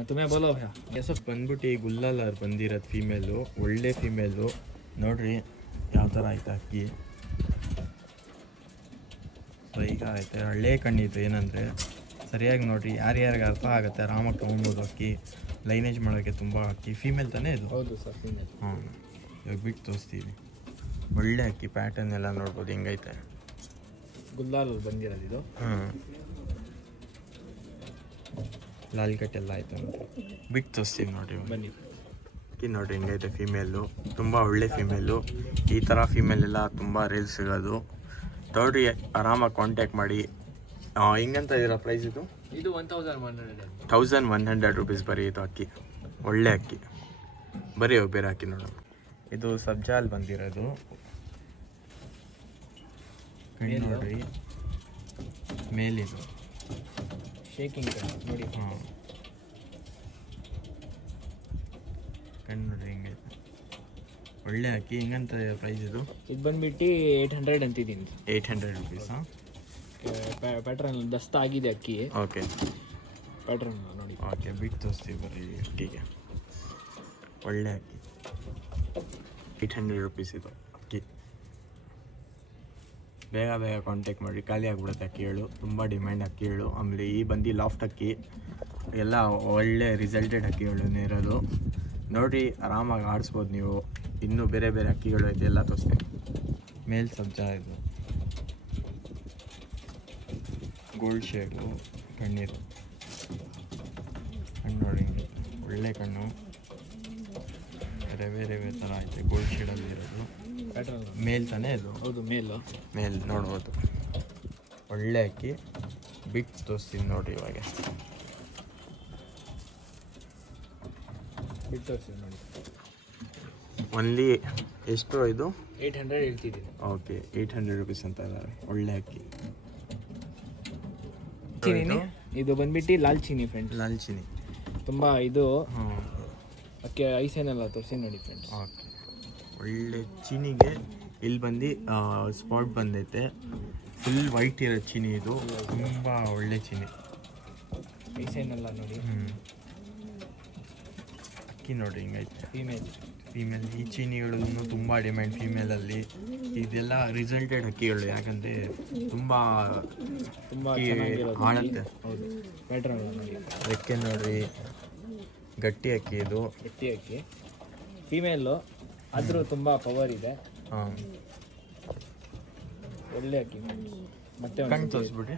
ತುಮೆ ಬೋಲೋ ಹೆಸರು ಬಂದ್ಬಿಟ್ಟು ಗುಲ್ಲಾಲರ್ ಬಂದಿರೋದು ಫೀಮೇಲು. ಒಳ್ಳೆ ಫೀಮೇಲು ನೋಡ್ರಿ ಯಾವ ಥರ ಐತೆ ಅಕ್ಕಿ. ಸೊ ಈಗ ಐತೆ ಹಳ್ಳೆ ಕಣ್ಣಿತ್ತು. ಏನಂದರೆ ಸರಿಯಾಗಿ ನೋಡಿರಿ, ಯಾರ್ಯಾರಿಗೆ ಅರ್ಥ ಆಗುತ್ತೆ ಆರಾಮಾಗಿ ತೊಗೊಬೋದು. ಅಕ್ಕಿ ಲೈನೇಜ್ ಮಾಡೋಕ್ಕೆ ತುಂಬ ಅಕ್ಕಿ. ಫೀಮೇಲ್ ತಾನೇ ಇದು? ಹೌದು ಸರ್, ಫೀಮೇಲ್. ಹಾಂ, ಇವಾಗ ಬಿಟ್ಟು ತೋರಿಸ್ತೀವಿ. ಒಳ್ಳೆ ಅಕ್ಕಿ. ಪ್ಯಾಟರ್ನ್ ಎಲ್ಲ ನೋಡ್ಬೋದು ಹೆಂಗೈತೆ. ಗುಲ್ಲಾಲ್ ಬಂದಿರೋದು ಇದು. ಹಾಂ, ಲಾಲ್ ಕಟ್ಟೆಲ್ಲ ಆಯಿತು ಅಂತ ಬಿಟ್ಟು ತೋರಿಸ್ತೀವಿ ನೋಡಿರಿ. ಬನ್ನಿ ಅಕ್ಕಿ ನೋಡಿರಿ ಹೆಂಗೈತೆ ಫೀಮೇಲು. ತುಂಬ ಒಳ್ಳೆ ಫೀಮೇಲು. ಈ ಥರ ಫೀಮೇಲೆಲ್ಲ ತುಂಬ ರೀಲ್ಸ್ ಸಿಗೋದು. ನೋಡ್ರಿ, ಆರಾಮಾಗಿ ಕಾಂಟ್ಯಾಕ್ಟ್ ಮಾಡಿ. ಹಿಂಗಂತ ಇದೀರ ಪ್ರೈಸ್ ಇದು? ಇದು 1100. 1100 ರುಪೀಸ್ ಬರೀ ಇದು ಅಕ್ಕಿ. ಒಳ್ಳೆ ಅಕ್ಕಿ. ಬರೀ ಬೇರೆ ಅಕ್ಕಿ ನೋಡೋಣ. ಇದು ಸಬ್ಜಾಲ್ ಬಂದಿರೋದು. ಕಣ್ಣು ನೋಡ್ರಿ, ಮೇಲಿದು ಶೇಕಿಂಗ್ ನೋಡಿ. ಹಾಂ, ಕಣ್ಣು ನೋಡ್ರಿ ಹೆಂಗೈತೆ, ಒಳ್ಳೆ ಅಕ್ಕಿ. ಹಿಂಗಂತ ಪ್ರೈಸ್ ಇದು? ಇದು ಬಂದ್ಬಿಟ್ಟು 800 ಅಂತಿದ್ದೀನಿ. 800 ರುಪೀಸಾ? ಪ್ಯಾಟ್ರನ್ ದಸ್ತ ಆಗಿದೆ ಅಕ್ಕಿ. ಓಕೆ, ಪ್ಯಾಟ್ರನ್ ನೋಡಿ. ಓಕೆ, ಬಿಟ್ಟು ತೋರಿಸ್ತೀವಿ ಬರ್ರಿ ಅಕ್ಕಿಗೆ. ಒಳ್ಳೆ ಅಕ್ಕಿ. 800 ರುಪೀಸ್ ಇದು ಅಕ್ಕಿ. ಬೇಗ ಕಾಂಟ್ಯಾಕ್ಟ್ ಮಾಡಿ, ಖಾಲಿ ಆಗಿಬಿಡುತ್ತೆ ಅಕ್ಕಿಗಳು. ತುಂಬ ಡಿಮ್ಯಾಂಡ್ ಅಕ್ಕಿಗಳು. ಆಮೇಲೆ ಈ ಬಂದು ಲಾಫ್ಟ್ ಅಕ್ಕಿ ಎಲ್ಲ ಒಳ್ಳೆ ರಿಸಲ್ಟೆಡ್ ಅಕ್ಕಿಗಳನ್ನೇ ಇರೋದು. ನೋಡಿ, ಆರಾಮಾಗಿ ಆಡಿಸ್ಬೋದು ನೀವು. ಇನ್ನೂ ಬೇರೆ ಅಕ್ಕಿಗಳು ಐತೆ, ಎಲ್ಲ ತೋರಿಸ್ತೀನಿ. ಮೇಲ್ ಸಬ್ಜಾ ಇದು. ಗೋಲ್ಡ್ ಶೇಡು ಕಣ್ಣೀರು. ಕಣ್ಣು ನೋಡಿ, ಒಳ್ಳೆ ಕಣ್ಣು. ರೆವೆ ಥರ ಐತೆ. ಗೋಲ್ಡ್ ಶೇಡಲ್ಲಿ ಇರೋದು. ಮೇಲ್ ತಾನೇ ಇದು? ಹೌದು, ಮೇಲ್ ನೋಡ್ಬೋದು. ಒಳ್ಳೆ ಅಕ್ಕಿ. ಬಿಟ್ಟು ತೋರಿಸ್ತೀನಿ ನೋಡಿ ಇವಾಗ. ಬಿಟ್ಟು ತೋರಿಸಿ ನೋಡಿ. ಒನ್ಲಿ ಎಷ್ಟು ಇದು? 800 ಹೇಳ್ತಿದ್ದೀನಿ. ಓಕೆ 800 ರುಪೀಸ್ ಅಂತ ಇದ್ದಾರೆ. ಒಳ್ಳೆ ಅಕ್ಕಿ. ಚೀನಿ ಇದು ಬಂದ್ಬಿಟ್ಟು ಲಾಲ್ ಚೀನಿ ಫ್ರೆಂಡ್ಸ್. ಲಾಲ್ ಚೀನಿ ತುಂಬ ಇದು ಅಕ್ಕಿ ಐಸೇನೆಲ್ಲ ತೋರಿಸಿ ನೋಡಿ ಫ್ರೆಂಡ್ಸ್. ಓಕೆ ಒಳ್ಳೆ ಚೀನಿಗೆ ಇಲ್ಲಿ ಬಂದು ಸ್ಪಾಟ್ ಬಂದೈತೆ. ಫುಲ್ ವೈಟ್ ಇರೋ ಚೀನಿ ಇದು. ತುಂಬ ಒಳ್ಳೆ ಚೀನಿ. ಐಸೇನೆಲ್ಲ ನೋಡಿ. ಅಕ್ಕಿ ನೋಡಿರಿ ಹಿಂಗೈತೆ. ಫೀಮೇಲ್ ಈ ಚೀನಿಗಳು ತುಂಬ ಡಿಮ್ಯಾಂಡ್ ಫೀಮೇಲಲ್ಲಿ. ಇದೆಲ್ಲ ರಿಸಲ್ಟೆಡ್ ಅಕ್ಕಿಗಳು, ಯಾಕಂದರೆ ತುಂಬ ಹಾಳುತ್ತೆ. ಹೌದು ಪ್ಯಾಟ್ರನ್ ನೋಡಿ. ರೆಕ್ಕೆ ನೋಡ್ರಿ, ಗಟ್ಟಿ ಅಕ್ಕಿ ಇದು. ಗಟ್ಟಿ ಅಕ್ಕಿ ಫೀಮೇಲು ಆದರೂ ತುಂಬ ಪವರ್ ಇದೆ. ಹಾಂ ಒಳ್ಳೆ ಅಕ್ಕಿ. ಮತ್ತೆ ಕಣ್ಣು ತೋರಿಸ್ಬಿಡ್ರಿ.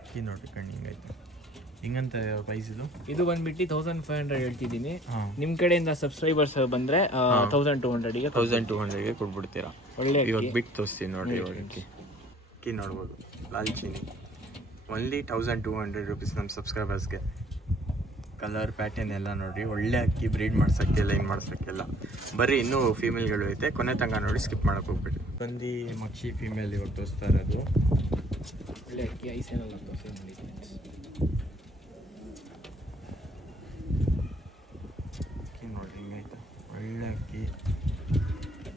ಅಕ್ಕಿ ನೋಡ್ರಿ ಕಣ್ಣು ಹಿಂಗೈತೆ. ಹಿಂಗಂತ ಪ್ರೈಸ್ ಇದು. ಇದು ಬಂದ್ಬಿಟ್ಟು 1500 ಹೇಳ್ತಿದ್ದೀನಿ. ಹಾಂ ನಿಮ್ಮ ಕಡೆಯಿಂದ ಸಬ್ಸ್ಕ್ರೈಬರ್ಸ್ ಬಂದರೆ 1200ಗೆ 1200ಗೆ ಕೊಟ್ಬಿಡ್ತೀರಾ. ಒಳ್ಳೆ ಇವಾಗ ಬಿಟ್ಟು ತೋರಿಸ್ತೀನಿ ನೋಡಿರಿ. ಇವಾಗ ಅಕ್ಕಿ ನೋಡ್ಬೋದು, ಲಾಲ್ ಚೀನಿ. ಓನ್ಲಿ 1200 ರುಪೀಸ್ ನಮ್ಮ ಸಬ್ಸ್ಕ್ರೈಬರ್ಸ್ಗೆ. ಕಲರ್ ಪ್ಯಾಟರ್ನ್ ಎಲ್ಲ ನೋಡಿ. ಒಳ್ಳೆ ಅಕ್ಕಿ, ಬ್ರೀಡ್ ಮಾಡ್ಸೋಕ್ಕೆ, ಲೈನ್ ಮಾಡ್ಸೋಕ್ಕೆಲ್ಲ. ಬರ್ರಿ, ಇನ್ನೂ ಫೀಮೇಲ್ಗಳು ಐತೆ, ಕೊನೆ ತನಕ ನೋಡಿ, ಸ್ಕಿಪ್ ಮಾಡೋಕೆ ಹೋಗ್ಬಿಡಿ. ಬಂದು ಮಕ್ಷಿ ಫೀಮೇಲ್ ಇವಾಗ ತೋರಿಸ್ತಾ ಇರೋದು. ಒಳ್ಳೆ ಅಕ್ಕಿ ಐಸೇನೆಲ್ಲ ತೋರಿಸಿ ನೋಡಿ. ಅಕ್ಕಿ ನೋಡ್ರಿ ಹಿಂಗೈತೆ. ಒಳ್ಳೆ ಅಕ್ಕಿ,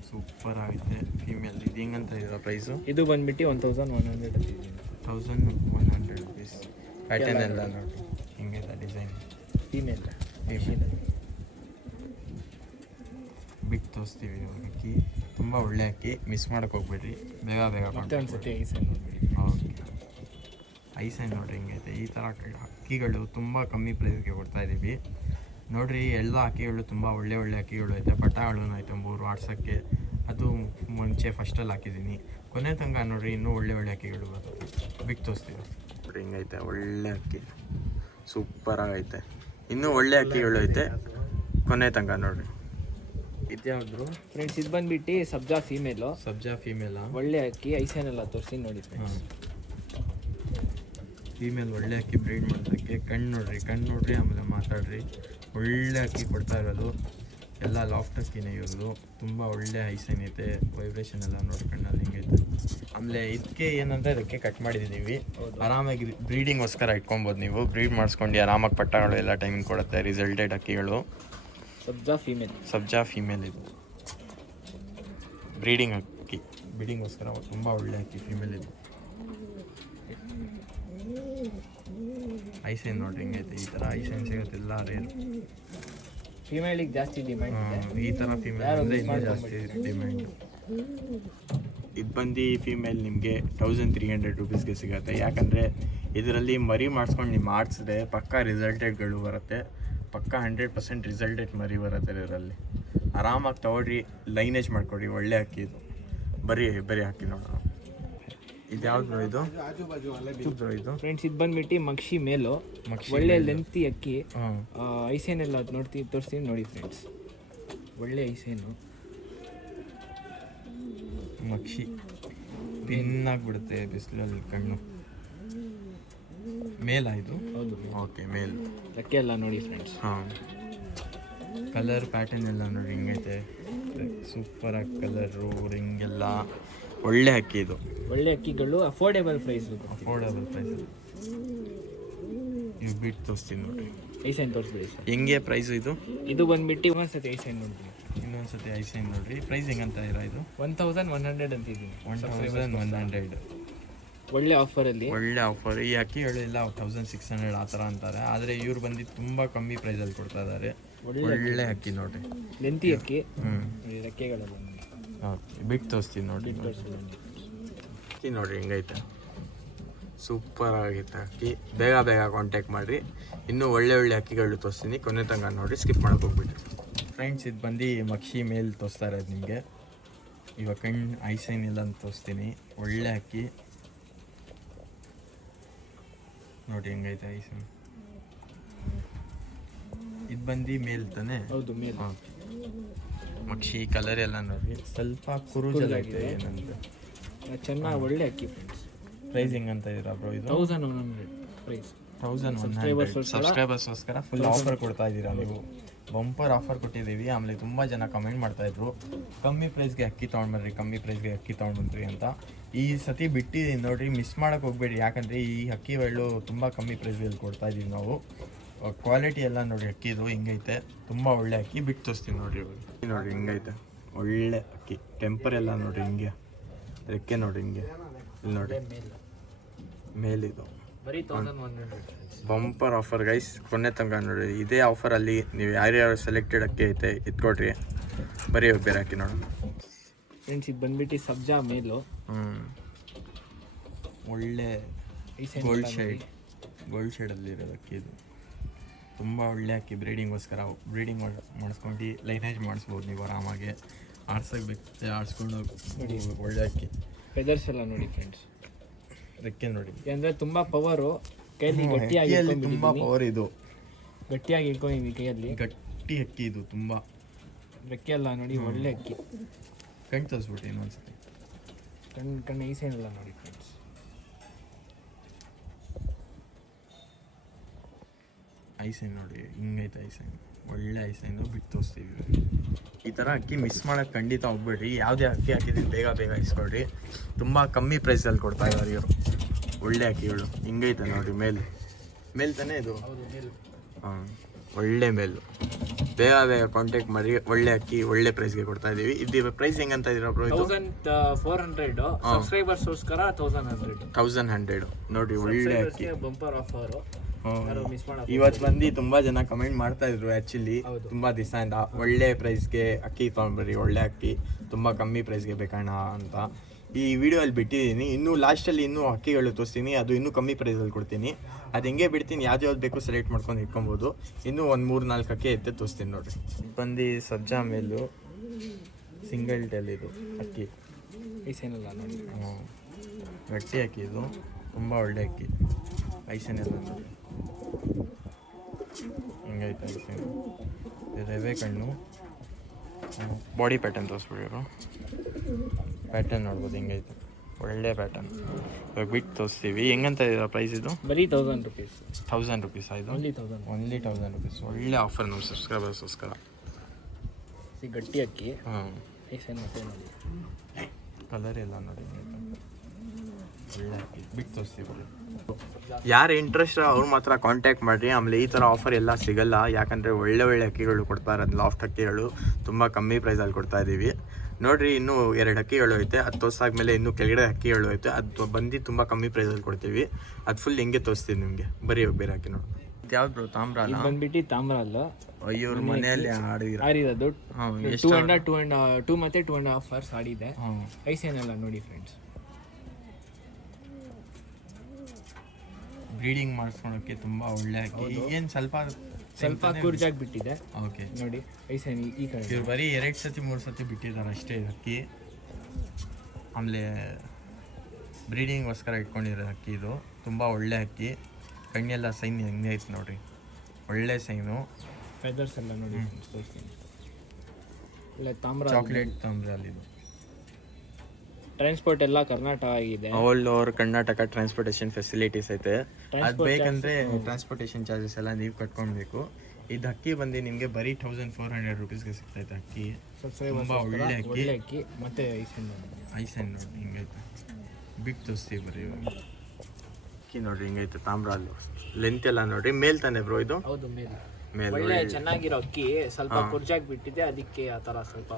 ಸೂಪರ್ ಆಗೈತೆ ಫೀಮೇಲ್. ಇದು ಹೆಂಗಂತ ಇದರ ಪ್ರೈಸು? ಇದು ಬಂದ್ಬಿಟ್ಟು 1100 ಅಂತಿದ್ದೀನಿ. 1100 ರುಪೀಸ್. ಪ್ಯಾಟರ್ನ್ ಎಲ್ಲ ನೋಡಿ ಹಿಂಗೈತೆ ಡಿಸೈನ್. ಫೀಮೇಲ್ ಬಿಟ್ಟು ತೋರಿಸ್ತೀವಿ ಇವಾಗ. ಅಕ್ಕಿ ತುಂಬ ಒಳ್ಳೆ ಅಕ್ಕಿ, ಮಿಸ್ ಮಾಡೋಕೆ ಹೋಗ್ಬೇಡ್ರಿ. ಬೇಗ ಮತ್ತೆ ಒಂದ್ಸತಿ ಐಸೇನ್ ನೋಡ್ಬಿಡಿ. ಓಕೆ ಐಸೇನ್ ನೋಡ್ರಿ ಹಿಂಗೈತೆ. ಈ ಥರ ಅಕ್ಕಿಗಳು ತುಂಬ ಕಮ್ಮಿ ಪ್ರೈಸ್ಗೆ ಕೊಡ್ತಾ ಇದ್ದೀವಿ ನೋಡ್ರಿ. ಎಲ್ಲ ಅಕ್ಕಿಗಳು ತುಂಬ ಒಳ್ಳೆ ಅಕ್ಕಿಗಳು ಐತೆ. ಪಟಾಗಳು ಐತೆ 3 ಆಡ್ಸೋಕ್ಕೆ. ಅದು ಮುಂಚೆ ಫಸ್ಟಲ್ಲಿ ಹಾಕಿದ್ದೀನಿ. ಕೊನೆ ತನಕ ನೋಡ್ರಿ, ಇನ್ನೂ ಒಳ್ಳೆ ಅಕ್ಕಿಗಳು ಬರುತ್ತೆ. ಬಿಟ್ಟು ತೋರಿಸ್ತೀವಿ ನೋಡ್ರಿ ಹಿಂಗೈತೆ. ಒಳ್ಳೆ ಅಕ್ಕಿ, ಸೂಪರಾಗೈತೆ. ಇನ್ನೂ ಒಳ್ಳೆ ಅಕ್ಕಿಗಳು ಐತೆ, ಕೊನೆ ತನಕ ನೋಡ್ರಿ. ಇದ್ಯಾವ್ದು ಫ್ರೆಂಡ್ಸ್? ಇದು ಬಂದ್ಬಿಟ್ಟು ಸಬ್ಜಾ ಫೀಮೇಲು. ಸಬ್ಜಾ ಫೀಮೇಲಾ? ಒಳ್ಳೆ ಅಕ್ಕಿ ಐಸೇನೆಲ್ಲ ತೋರಿಸಿ ನೋಡಿ ಫ್ರೆಂಡ್ಸ್. ಫೀಮೇಲ್ ಒಳ್ಳೆ ಅಕ್ಕಿ ಬ್ರೀಡ್ ಮಾಡೋದಕ್ಕೆ. ಕಣ್ಣು ನೋಡ್ರಿ ಆಮೇಲೆ ಮಾತಾಡ್ರಿ. ಒಳ್ಳೆ ಅಕ್ಕಿ ಕೊಡ್ತಾ ಇರೋದು. ಎಲ್ಲ ಲಾಫ್ಟ್ ಅಕ್ಕಿನೇ ಇರೋದು. ತುಂಬ ಒಳ್ಳೆ ಐಸೇನ್ ಐತೆ. ವೈಬ್ರೇಷನ್ ಎಲ್ಲ ನೋಡ್ಕೊಂಡಲ್ಲಿ ಹಿಂಗೈತೆ. ಆಮೇಲೆ ಇದಕ್ಕೆ ಏನಂದರೆ ಅದಕ್ಕೆ ಕಟ್ ಮಾಡಿದ್ದೀವಿ. ಆರಾಮಾಗಿ ಬ್ರೀಡಿಂಗೋಸ್ಕರ ಇಟ್ಕೊಬೋದು ನೀವು. ಬ್ರೀಡ್ ಮಾಡಿಸ್ಕೊಂಡು ಆರಾಮಾಗಿ ಪಟ್ಟಗಳು ಎಲ್ಲ ಟೈಮಿಂಗ್ ಕೊಡುತ್ತೆ. ರಿಸಲ್ಟೆಡ್ ಅಕ್ಕಿಗಳು. ಸಬ್ಜಾ ಫೀಮೇಲ್ ಇದು ಬ್ರೀಡಿಂಗ್ ಅಕ್ಕಿ. ಬ್ರೀಡಿಂಗೋಸ್ಕರ ತುಂಬ ಒಳ್ಳೆ ಅಕ್ಕಿ ಫೀಮೇಲ್ ಇದು. ಐಸೇನ್ ನೋಡ್ರಿ ಹಿಂಗೈತೆ. ಈ ಥರ ಐಸೇನ್ ಸಿಗುತ್ತೆಲ್ಲ ರೇರ್. ಫೀಮೇಲಿಗೆ ಜಾಸ್ತಿ ಡಿಮ್ಯಾಂಡ್ ಇದೆ. ಈ ಥರ ಫೀಮೇಲ್ ಅಂದರೆ ಇನ್ನೂ ಜಾಸ್ತಿ ಡಿಮ್ಯಾಂಡ್. ಇದು ಬಂದು ಫೀಮೇಲ್ ನಿಮಗೆ 1300 ರುಪೀಸ್ಗೆ ಸಿಗುತ್ತೆ. ಯಾಕಂದರೆ ಇದರಲ್ಲಿ ಮರಿ ಮಾಡಿಸ್ಕೊಂಡು ನೀವು ಮಾಡಿಸಿದ್ರೆ ಪಕ್ಕಾ ರಿಸಲ್ಟೆಡ್ಗಳು ಬರುತ್ತೆ. ಪಕ್ಕ 100% ರಿಸಲ್ಟೆಡ್ ಮರಿ ಬರುತ್ತೆ ಇದರಲ್ಲಿ. ಆರಾಮಾಗಿ ತಗೊಳ್ರಿ, ಲೈನೇಜ್ ಮಾಡ್ಕೊಡಿ. ಒಳ್ಳೆ ಅಕ್ಕಿ ಇದು. ಬರೀ ಹಾಕಿ ನೋಡೋಣ. ಇದು ಯಾವ್ದು ಇದು? ಇದು ಫ್ರೆಂಡ್ಸ್ ಇದು ಬಂದ್ಬಿಟ್ಟು ಮಕ್ಷಿ ಮೇಲು. ಒಳ್ಳೆ ಲೆಂತಿ ಅಕ್ಕಿ. ಐಸೇನೆಲ್ಲ ತೋರಿಸ್ತೀನಿ ನೋಡಿ ಫ್ರೆಂಡ್ಸ್. ಒಳ್ಳೆ ಐಸೇನು. ಮಕ್ಷಿ ಪಿನ್ನಾಗ್ಬಿಡುತ್ತೆ ಬಿಸಿಲಲ್ಲಿ ಕಣ್ಣು. ಮೇಲಾ ಇದು? ಹೌದು. ಓಕೆ ಮೇಲ್. ರೆಕ್ಕೆ ಎಲ್ಲ ನೋಡಿ ಫ್ರೆಂಡ್ಸ್. ಹಾಂ ಕಲರ್ ಪ್ಯಾಟರ್ನ್ ಎಲ್ಲ ನೋಡಿ ಹಿಂಗೈತೆ. ಸೂಪರಾಗಿ ಕಲರು ರಿಂಗೆಲ್ಲ. ಒಳ್ಳೆ ಅಕ್ಕಿ ಇದು. ಒಳ್ಳೆ ಅಕ್ಕಿಗಳು ಅಫೋರ್ಡೇಬಲ್ ಪ್ರೈಸ್. ಇವು ಬಿಟ್ಟು ತೋರಿಸ್ತೀನಿ ನೋಡಿರಿ. ಐಸೇನ್ ತೋರಿಸ್ಬಿಡಿ ಸರ್. ಹೆಂಗೆ ಪ್ರೈಸು ಇದು? ಇದು ಬಂದ್ಬಿಟ್ಟು ಇನ್ನೊಂದ್ಸತಿ ಐಸೇನ್ ನೋಡ್ತೀನಿ. ಇನ್ನೊಂದ್ಸತಿ ಐಸೇನ್ ನೋಡ್ರಿ. ಪ್ರೈಸ್ ಹೆಂಗಂತ ಇದು? 1100 ಅಂತಿದ್ದೀನಿ. 1100. ಒಳ್ಳೆ ಆಫರಲ್ಲಿ. ಒಳ್ಳೆ ಆಫರ್. ಈ ಅಕ್ಕಿಗಳು ಎಲ್ಲ 1600 ಆ ಥರ ಅಂತಾರೆ. ಆದರೆ ಇವ್ರು ಬಂದು ತುಂಬ ಕಮ್ಮಿ ಪ್ರೈಸಲ್ಲಿ ಕೊಡ್ತಾ ಇದ್ದಾರೆ. ಒಳ್ಳೆ ಅಕ್ಕಿ ನೋಡ್ರಿ. ಲೆಂತಿ ಅಕ್ಕಿ. ರೆಕ್ಕೆಗಳೆಲ್ಲ ಓಕೆ ಬಿಟ್ಟು ತೋರಿಸ್ತೀನಿ ನೋಡಿ. ಅಕ್ಕಿ ನೋಡ್ರಿ ಹಿಂಗೈತೆ. ಸೂಪರ್ ಆಗೈತೆ ಅಕ್ಕಿ. ಬೇಗ ಕಾಂಟ್ಯಾಕ್ಟ್ ಮಾಡಿರಿ. ಇನ್ನೂ ಒಳ್ಳೆ ಅಕ್ಕಿಗಳು ತೋರಿಸ್ತೀನಿ. ಕೊನೆ ತನಕ ನೋಡಿ, ಸ್ಕಿಪ್ ಮಾಡೋಕೆ ಹೋಗ್ಬಿಟ್ಟು. ಫ್ರೆಂಡ್ಸ್ ಇದು ಬಂದು ಮಕ್ಷಿ ಮೇಲ್ ತೋರಿಸ್ತಾ ಇರೋದು ನಿಮಗೆ. ಇವಾಗ ಕಣ್ಣು ಐಸೈನ್ ಇಲ್ಲ ಅಂತ ತೋರಿಸ್ತೀನಿ. ಒಳ್ಳೆ ಅಕ್ಕಿ ನೋಡಿ ಹೆಂಗೈತೆ ಐಸೈನ್. ಇದು ಬಂದು ಮೇಲ್ ತಾನೆ? ಹೌದು ಮೇಲ್. ಮಕ್ಷಿ ಕಲರ್ ಎಲ್ಲ ನೋಡಿ ಸ್ವಲ್ಪ ಕುರುಜಲಾಗಿದೆ ಏನಂತ. ಚೆನ್ನಾಗಿ ಒಳ್ಳೆ ಅಕ್ಕಿ ಫ್ರೆಂಡ್ಸ್. ಪ್ರೈಸ್ ಹೆಂಗಂತ ಇದ್ದೀರಾ ಬ್ರೋ? ಇದು 1100 ಪ್ರೈಸ್. 1100 ಸಬ್ಸ್ಕ್ರೈಬರ್ಸ್ಗೋಸ್ಕರ ಫುಲ್ ಆಫರ್ ಕೊಡ್ತಾ ಇದ್ದೀರಾ ನೀವು. ಬಂಪರ್ ಆಫರ್ ಕೊಟ್ಟಿದ್ದೀವಿ. ಆಮೇಲೆ ತುಂಬ ಜನ ಕಮೆಂಟ್ ಮಾಡ್ತಾಯಿದ್ರು ಕಮ್ಮಿ ಪ್ರೈಸ್ಗೆ ಅಕ್ಕಿ ತೊಗೊಂಡ್ಬರ್ರಿ, ಕಮ್ಮಿ ಪ್ರೈಸ್ಗೆ ಅಕ್ಕಿ ತೊಗೊಂಡ್ಬಂದ್ರಿ ಅಂತ. ಈ ಸತಿ ಬಿಟ್ಟಿದ್ದೀನಿ ನೋಡಿರಿ, ಮಿಸ್ ಮಾಡೋಕ್ಕೆ ಹೋಗಬೇಡಿ. ಯಾಕಂದರೆ ಈ ಅಕ್ಕಿ ಒಳ್ಳು ತುಂಬ ಕಮ್ಮಿ ಪ್ರೈಸ್ಗೆ ಕೊಡ್ತಾಯಿದ್ದೀವಿ ನಾವು. ಕ್ವಾಲಿಟಿ ಎಲ್ಲ ನೋಡಿ ಅಕ್ಕಿದು ಹಿಂಗೈತೆ, ತುಂಬ ಒಳ್ಳೆ ಅಕ್ಕಿ. ಬಿಟ್ಟು ತೋರಿಸ್ತೀನಿ ನೋಡಿರಿ ಇವಾಗ. ನೋಡಿ ಹಿಂಗೈತೆ ಒಳ್ಳೆ ಅಕ್ಕಿ. ಟೆಂಪರ್ ಎಲ್ಲ ನೋಡಿ ಹಿಂಗೆ, ರೆಕ್ಕೆ ನೋಡಿ ಹಿಂಗೆ, ಇಲ್ಲಿ ನೋಡಿ ಮೇಲಿದು ಬರೀ 1100 ಬಂಪರ್ ಆಫರ್ ಗೈಸ್. ಕೊನೆ ತನಕ ನೋಡಿ. ಇದೇ ಆಫರಲ್ಲಿ ನೀವು ಯಾರ್ಯಾರು ಸೆಲೆಕ್ಟೆಡ್ ಅಕ್ಕಿ ಐತೆ ಇಟ್ಕೊಡ್ರಿ. ಬರೀ ಬೇರೆ ಅಕ್ಕಿ ನೋಡೋಣ ಫ್ರೆಂಡ್ಸ್. ಇದು ಬಂದ್ಬಿಟ್ಟು ಸಬ್ಜಾ ಮೇಲು. ಒಳ್ಳೆ ಗೋಲ್ಡ್ ಶೇಡಲ್ಲಿ ಇರೋದು ಅಕ್ಕಿ ಇದು. ತುಂಬ ಒಳ್ಳೆ ಅಕ್ಕಿ. ಬ್ರೀಡಿಂಗೋಸ್ಕರ ಬ್ರೀಡಿಂಗ್ ಮಾಡಿಸ್ಕೊಂಡು ಲೈನೇಜ್ ಮಾಡಿಸ್ಬೋದು ನೀವು ಆರಾಮಾಗಿ. ಆಡ್ಸೋಕೆ ಬೇಕು ಆಡಿಸ್ಕೊಂಡು ಒಳ್ಳೆ ಅಕ್ಕಿ. ಫೆದರ್ಸ್ ಎಲ್ಲ ನೋಡಿ ಫ್ರೆಂಡ್ಸ್, ರೆಕ್ಕೆ ನೋಡಿ. ಅಂದರೆ ತುಂಬ ಪವರು ಕೈಯಲ್ಲಿ ಗಟ್ಟಿಯಾಗಿ ತುಂಬ ಪವರ್ ಇದು. ಗಟ್ಟಿಯಾಗಿ ಇಟ್ಕೊಂಡಿದ್ವಿ ಕೈಯಲ್ಲಿ. ಗಟ್ಟಿ ಅಕ್ಕಿ ಇದು ತುಂಬ. ರೆಕ್ಕೆ ಎಲ್ಲ ನೋಡಿ ಒಳ್ಳೆ ಅಕ್ಕಿ. ಕಣ್ಣು ತೋರಿಸ್ಬಿಟ್ಟು ಇನ್ನೊಂದ್ಸತಿ. ಕಣ್ಣು ಐಸೇನೆಲ್ಲ ನೋಡಿ ಫ್ರೆಂಡ್ಸ್. ಐಸೈನ್ ನೋಡಿ ಹಿಂಗೈತೆ ಐಸೈನ್. ಒಳ್ಳೆ ಐಸೈನು. ಬಿಟ್ಟು ತೋರಿಸ್ತೀವಿ. ಈ ಥರ ಅಕ್ಕಿ ಮಿಸ್ ಮಾಡೋಕ್ಕೆ ಖಂಡಿತ ಹೋಗ್ಬೇಡ್ರಿ. ಯಾವುದೇ ಅಕ್ಕಿ ಹಾಕಿದ್ದೀವಿ ಬೇಗ ಇಸ್ಕೊಳ್ರಿ. ತುಂಬ ಕಮ್ಮಿ ಪ್ರೈಸಲ್ಲಿ ಕೊಡ್ತಾ ಇದ್ದಾರೆ ಇವರು. ಒಳ್ಳೆ ಅಕ್ಕಿಗಳು ಹಿಂಗೈತೆ ನೋಡಿ. ಮೇಲ್ ತಾನೇ ಇದು? ಹಾಂ, ಒಳ್ಳೆ ಮೇಲು. ಬೇಗ ಕಾಂಟ್ಯಾಕ್ಟ್ ಮಾಡಿ. ಒಳ್ಳೆ ಅಕ್ಕಿ ಒಳ್ಳೆ ಪ್ರೈಸ್ಗೆ ಕೊಡ್ತಾ ಇದ್ದೀವಿ. ಇದು ಪ್ರೈಸ್ ಹೆಂಗಂತ ಇದ್ದೀರಾ ಬ್ರೋ? ಇದು 1400. ಸಬ್ಸ್ಕ್ರೈಬರ್ಸ್ಗೋಸ್ಕರ 1100 ನೋಡಿ. ಒಳ್ಳೆ ಅಕ್ಕಿ ಬಂಪರ್ ಆಫರ್. ಇವತ್ತು ಬಂದು ತುಂಬ ಜನ ಕಮೆಂಟ್ ಮಾಡ್ತಾ ಇದ್ರು ಆ್ಯಕ್ಚುಲಿ ತುಂಬ ದಿವಸದಿಂದ. ಒಳ್ಳೆ ಪ್ರೈಸ್ಗೆ ಅಕ್ಕಿ ತೊಗೊಂಡ್ಬರ್ರಿ, ಒಳ್ಳೆ ಅಕ್ಕಿ ತುಂಬ ಕಮ್ಮಿ ಪ್ರೈಸ್ಗೆ ಬೇಕಣ್ಣ ಅಂತ. ಈ ವಿಡಿಯೋಲ್ಲಿ ಬಿಟ್ಟಿದ್ದೀನಿ. ಇನ್ನೂ ಲಾಸ್ಟಲ್ಲಿ ಇನ್ನೂ ಅಕ್ಕಿಗಳು ತೋರಿಸ್ತೀನಿ. ಅದು ಇನ್ನೂ ಕಮ್ಮಿ ಪ್ರೈಸಲ್ಲಿ ಕೊಡ್ತೀನಿ. ಅದು ಹೆಂಗೆ ಬಿಡ್ತೀನಿ, ಯಾವ್ದು ಬೇಕು ಸೆಲೆಕ್ಟ್ ಮಾಡ್ಕೊಂಡು ಇಟ್ಕೊಬೋದು. ಇನ್ನೂ ಒಂದು 3-4 ಅಕ್ಕಿ ಐತೆ ತೋರಿಸ್ತೀನಿ ನೋಡಿರಿ. ಬಂದು ಸಬ್ಜಾ ಮೇಲು ಸಿಂಗಲ್ ಟೆಲ್ ಇದು ಅಕ್ಕಿ. ಐಸೇನೆಲ್ಲ ನೋಡಿ. ಗಟ್ಟಿ ಅಕ್ಕಿ ಇದು, ತುಂಬ ಒಳ್ಳೆ ಅಕ್ಕಿ. ಐಸೇನೆಲ್ಲ ನೋಡಿ ಹಿಂಗೈತೆ ಐಸೇನು. ರವೆ ಕಣ್ಣು. Body pattern ತೋರಿಸ್ಬಿಡಿರು. ಪ್ಯಾಟರ್ನ್ ನೋಡ್ಬೋದು ಹಿಂಗೈತೆ, ಒಳ್ಳೆ ಪ್ಯಾಟರ್ನ್. ಇವಾಗ ಬಿಟ್ಟು ತೋರಿಸ್ತೀವಿ. ಹೆಂಗಂತ ಇದೆ ಪ್ರೈಸ್ ಇದು? ಬರೀ 1000 ರುಪೀಸ್. 1000 ರುಪೀಸ್ ಆಯಿತು. Only 1000 rupees. ಒಳ್ಳೆ ಆಫರ್ ನಮ್ಮ ಸಬ್ಸ್ಕ್ರೈಬರ್ಸ್ಗೋಸ್ಕರ. ಗಟ್ಟಿ ಅಕ್ಕಿ. ಹಾಂ, ಐಸೇನ್ ಮತ್ತೆ ನೋಡಿ ಕಲರ್ ಎಲ್ಲ ನೋಡಿ ಒಳ್ಳೆ ಅಕ್ಕಿ. ಬಿಟ್ಟು ತೋರಿಸ್ತೀವಿ. ಯಾರು ಇಂಟ್ರೆಸ್ಟ್ ಅವ್ರು ಮಾತ್ರ ಕಾಂಟ್ಯಾಕ್ಟ್ ಮಾಡಿರಿ. ಆಮೇಲೆ ಈ ಥರ ಆಫರ್ ಎಲ್ಲ ಸಿಗಲ್ಲ. ಯಾಕಂದರೆ ಒಳ್ಳೆ ಅಕ್ಕಿಗಳು ಕೊಡ್ತಾ ಇರೋದು. ಲಾಫ್ಟ್ ಅಕ್ಕಿಗಳು ತುಂಬ ಕಮ್ಮಿ ಪ್ರೈಸಲ್ಲಿ ಕೊಡ್ತಾ ಇದ್ದೀವಿ ನೋಡಿರಿ. ಇನ್ನೂ 2 ಅಕ್ಕಿಗಳು ಐತೆ. ಅದು ತೋರ್ಸಾದ್ಮೇಲೆ ಇನ್ನೂ ಕೆಳಗಡೆ ಅಕ್ಕಿಗಳು ಐತೆ. ಅದು ಬಂದು ತುಂಬ ಕಮ್ಮಿ ಪ್ರೈಸಲ್ಲಿ ಕೊಡ್ತೀವಿ. ಅದು ಫುಲ್ ಹೆಂಗೆ ತೋರಿಸ್ತೀವಿ ನಿಮಗೆ. ಬರೀ ಬೇರೆ ಅಕ್ಕಿ ನೋಡಿ. ಯಾವ್ದು ತಾಮ್ರ ಅಲ್ಲ? ಬಂದ್ಬಿಟ್ಟು ತಾಮ್ರ ಅಲ್ಲ, ಇವ್ರ ಮನೆಯಲ್ಲಿ ಆಡಿರೋದು. 2 ಮತ್ತೆ 2.5 hours ಆಡಿದೆ. ಐಸೇನೆಲ್ಲ ನೋಡಿ ಫ್ರೆಂಡ್ಸ್. ಬ್ರೀಡಿಂಗ್ ಮಾಡಿಸ್ಕೊಳಕ್ಕೆ ತುಂಬ ಒಳ್ಳೆ ಅಕ್ಕಿ. ಏನು ಸ್ವಲ್ಪ ಕುರ್ಜಾಗಿ ಬಿಟ್ಟಿದೆ. ಓಕೆ ನೋಡಿ ಐಸೇನ್ ಈ ಕಡೆ. ಇವ್ರು ಬರೀ 2-3 ಸತಿ ಬಿಟ್ಟಿದ್ದಾರೆ ಅಷ್ಟೇ ಅಕ್ಕಿ. ಆಮೇಲೆ ಬ್ರೀಡಿಂಗೋಸ್ಕರ ಇಟ್ಕೊಂಡಿರೋ ಅಕ್ಕಿ ಇದು. ತುಂಬ ಒಳ್ಳೆ ಅಕ್ಕಿ. ಕಣ್ಣೆಲ್ಲ ಸೈನ್ ಹೆಂಗೆ ಐತೆ ನೋಡಿರಿ, ಒಳ್ಳೆ ಸೈನು. ಫೆದರ್ಸ್ ಎಲ್ಲ ನೋಡಿ ತೋರಿಸ್ತೀನಿ. ಇಲ್ಲ ತಾಮ್ರ, ಚಾಕ್ಲೇಟ್ ತಾಮ್ರ ಅಲ್ಲಿದು. ಟ್ರಾನ್ಸ್ಪೋರ್ಟ್ ಎಲ್ಲ ಕರ್ನಾಟಕ ಆಗಿದೆ. All over Karnataka transportation facilities ಐತೆ. ಅದು ಬೇಕಂದರೆ ಟ್ರಾನ್ಸ್ಪೋರ್ಟೇಷನ್ ಚಾರ್ಜಸ್ ಎಲ್ಲ ನೀವು ಕಟ್ಕೊಳ್ಬೇಕು. ಇದು ಅಕ್ಕಿ ಬಂದು ನಿಮಗೆ ಬರೀ 1400 ರುಪೀಸ್ಗೆ ಸಿಗ್ತೈತೆ ಅಕ್ಕಿ. ತುಂಬ ಒಳ್ಳೆ ಅಕ್ಕಿ. ಮತ್ತೆ ಐಸೈನ್ ನೋಡಿ ಹಿಂಗೈತೆ. ಬಿಟ್ಟು ತೋರಿಸ್ತೀವಿ ಬರೀ ಇವಾಗ. ಅಕ್ಕಿ ನೋಡಿ ಹಿಂಗೈತೆ ತಾಮ್ರ. ಅಲ್ಲಿ ಲೆಂತ್ ಎಲ್ಲ ನೋಡಿ. ಮೇಲ್ ತಾನೆ ಬ್ರೋ ಇದು? ಹೌದು, ಮೇಲೆ ಒಳ್ಳೆ ಚೆನ್ನಾಗಿರೋ ಅಕ್ಕಿ. ಸ್ವಲ್ಪ ಕುರ್ಜಾಗಿ ಬಿಟ್ಟಿದೆ, ಅದಕ್ಕೆ ಆ ಥರ ಸ್ವಲ್ಪ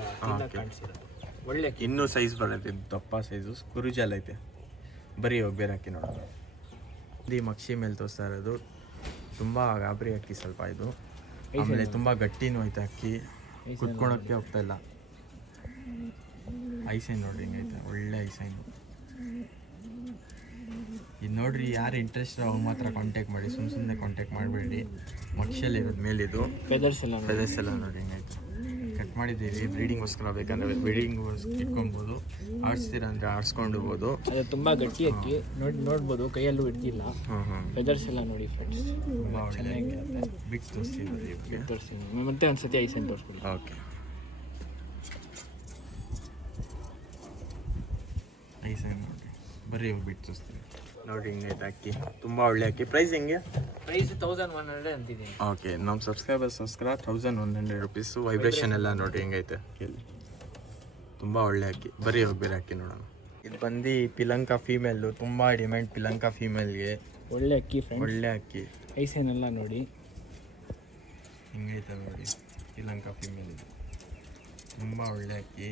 ಕಾಣಿಸಿರೋದು. ಒಳ್ಳೆ ಅಕ್ಕಿ. ಇನ್ನೂ ಸೈಜ್ ಬರುತ್ತೆ, ದಪ್ಪ ಸೈಜು. ಕುರುಜಲ್ ಐತೆ. ಬರೀ ಇವಾಗ ಬೇರೆ ಅಕ್ಕಿ ನೋಡೋಣ. ಈ ಮಕ್ಷಿ ಮೇಲೆ ತೋರಿಸ್ತಾ ಇರೋದು ತುಂಬ ಗಾಬರಿ ಅಕ್ಕಿ ಸ್ವಲ್ಪ ಇದು. ಆಮೇಲೆ ತುಂಬ ಗಟ್ಟಿನೂ ಐತೆ ಅಕ್ಕಿ. ಕುತ್ಕೊಳಕ್ಕೆ ಹೋಗ್ತಾ ಇಲ್ಲ. ಐಸೈನ್ ನೋಡಿ ಹಿಂಗೈತೆ, ಒಳ್ಳೆ ಐಸೈನು. ಇದು ನೋಡ್ರಿ, ಯಾರು ಇಂಟ್ರೆಸ್ಟ್ ಅವ್ರು ಮಾತ್ರ ಕಾಂಟ್ಯಾಕ್ಟ್ ಮಾಡಿ. ಸುಮ್ಮನೆ ಕಾಂಟ್ಯಾಕ್ಟ್ ಮಾಡಬೇಡಿ. ಮಕ್ಷಿಯಲ್ಲಿ ಇರೋದು ಮೇಲಿದು. ಫೆದರ್ಸ್ ಎಲ್ಲ ನೋಡಿ ಹಿಂಗೈತೆ. ಕಟ್ ಮಾಡಿದ್ದೀವಿ. ಬ್ರೀಡಿಂಗೋಸ್ಕರ ಬೇಕಂದ್ರೆ ಬ್ರೀಡಿಂಗೋಸ್ಕರ ಇಟ್ಕೊಬೋದು. ಆಡಿಸ್ತೀರ ಅಂದರೆ ಆಡಿಸ್ಕೊಂಡು ಹೋಗ್ಬೋದು. ಅದು ತುಂಬ ಗಟ್ಟಿ ಅಕ್ಕಿ. ನೋಡ್ಬೋದು, ಕೈಯಲ್ಲೂ ಹಿಡ್ದಿಲ್ಲ. ಫೆದರ್ಸ್ ಎಲ್ಲ ನೋಡಿ ಫ್ರೆಂಡ್ಸ್, ತುಂಬ ಒಳ್ಳೆ. ಬಿಟ್ಟು ತೋರಿಸ್ತೀವಿ. ಮತ್ತೆ ಒಂದ್ಸತಿ ಐಸೈನ್ ತೋರಿಸ್ಬಿಡಿ. ಓಕೆ, ಐಸೈನ್ ನೋಡಿ. ಬರೀ ಬಿಟ್ಟು ತೋರಿಸ್ತೀವಿ. ನೋಡಿ ಹಿಂಗೈತೆ ಅಕ್ಕಿ, ತುಂಬ ಒಳ್ಳೆ ಅಕ್ಕಿ. ಪ್ರೈಸ್ ಹೆಂಗೆ? ಪ್ರೈಸ್ 1100 ಅಂತಿದ್ದೀನಿ. ಓಕೆ, ನಮ್ಮ ಸಬ್ಸ್ಕ್ರೈಬರ್ಸ್ಗೋಸ್ಕರ 1100 ರುಪೀಸು. ವೈಬ್ರೇಷನ್ ಎಲ್ಲ ನೋಡಿ ಹೆಂಗೈತೆ ಅಕ್ಕಿಯಲ್ಲಿ, ತುಂಬ ಒಳ್ಳೆ ಅಕ್ಕಿ. ಬರೀ ಹೋಗಿ ಬೇರೆ ಅಕ್ಕಿ ನೋಡೋಣ. ಇದು ಬಂದು ಪಿಲಂಕ ಫೀಮೇಲು, ತುಂಬ ಡಿಮ್ಯಾಂಡ್ ಪಿಲಂಕ ಫೀಮೇಲ್ಗೆ. ಒಳ್ಳೆ ಅಕ್ಕಿ ಫ್ರೆಂಡ್, ಒಳ್ಳೆ ಅಕ್ಕಿ. ಐಸೇನೆಲ್ಲ ನೋಡಿ ಹಿಂಗೈತೆ ನೋಡಿ, ಪಿಲಂಕ ಫೀಮೇಲ್ ಇದು ತುಂಬ ಒಳ್ಳೆ ಅಕ್ಕಿ.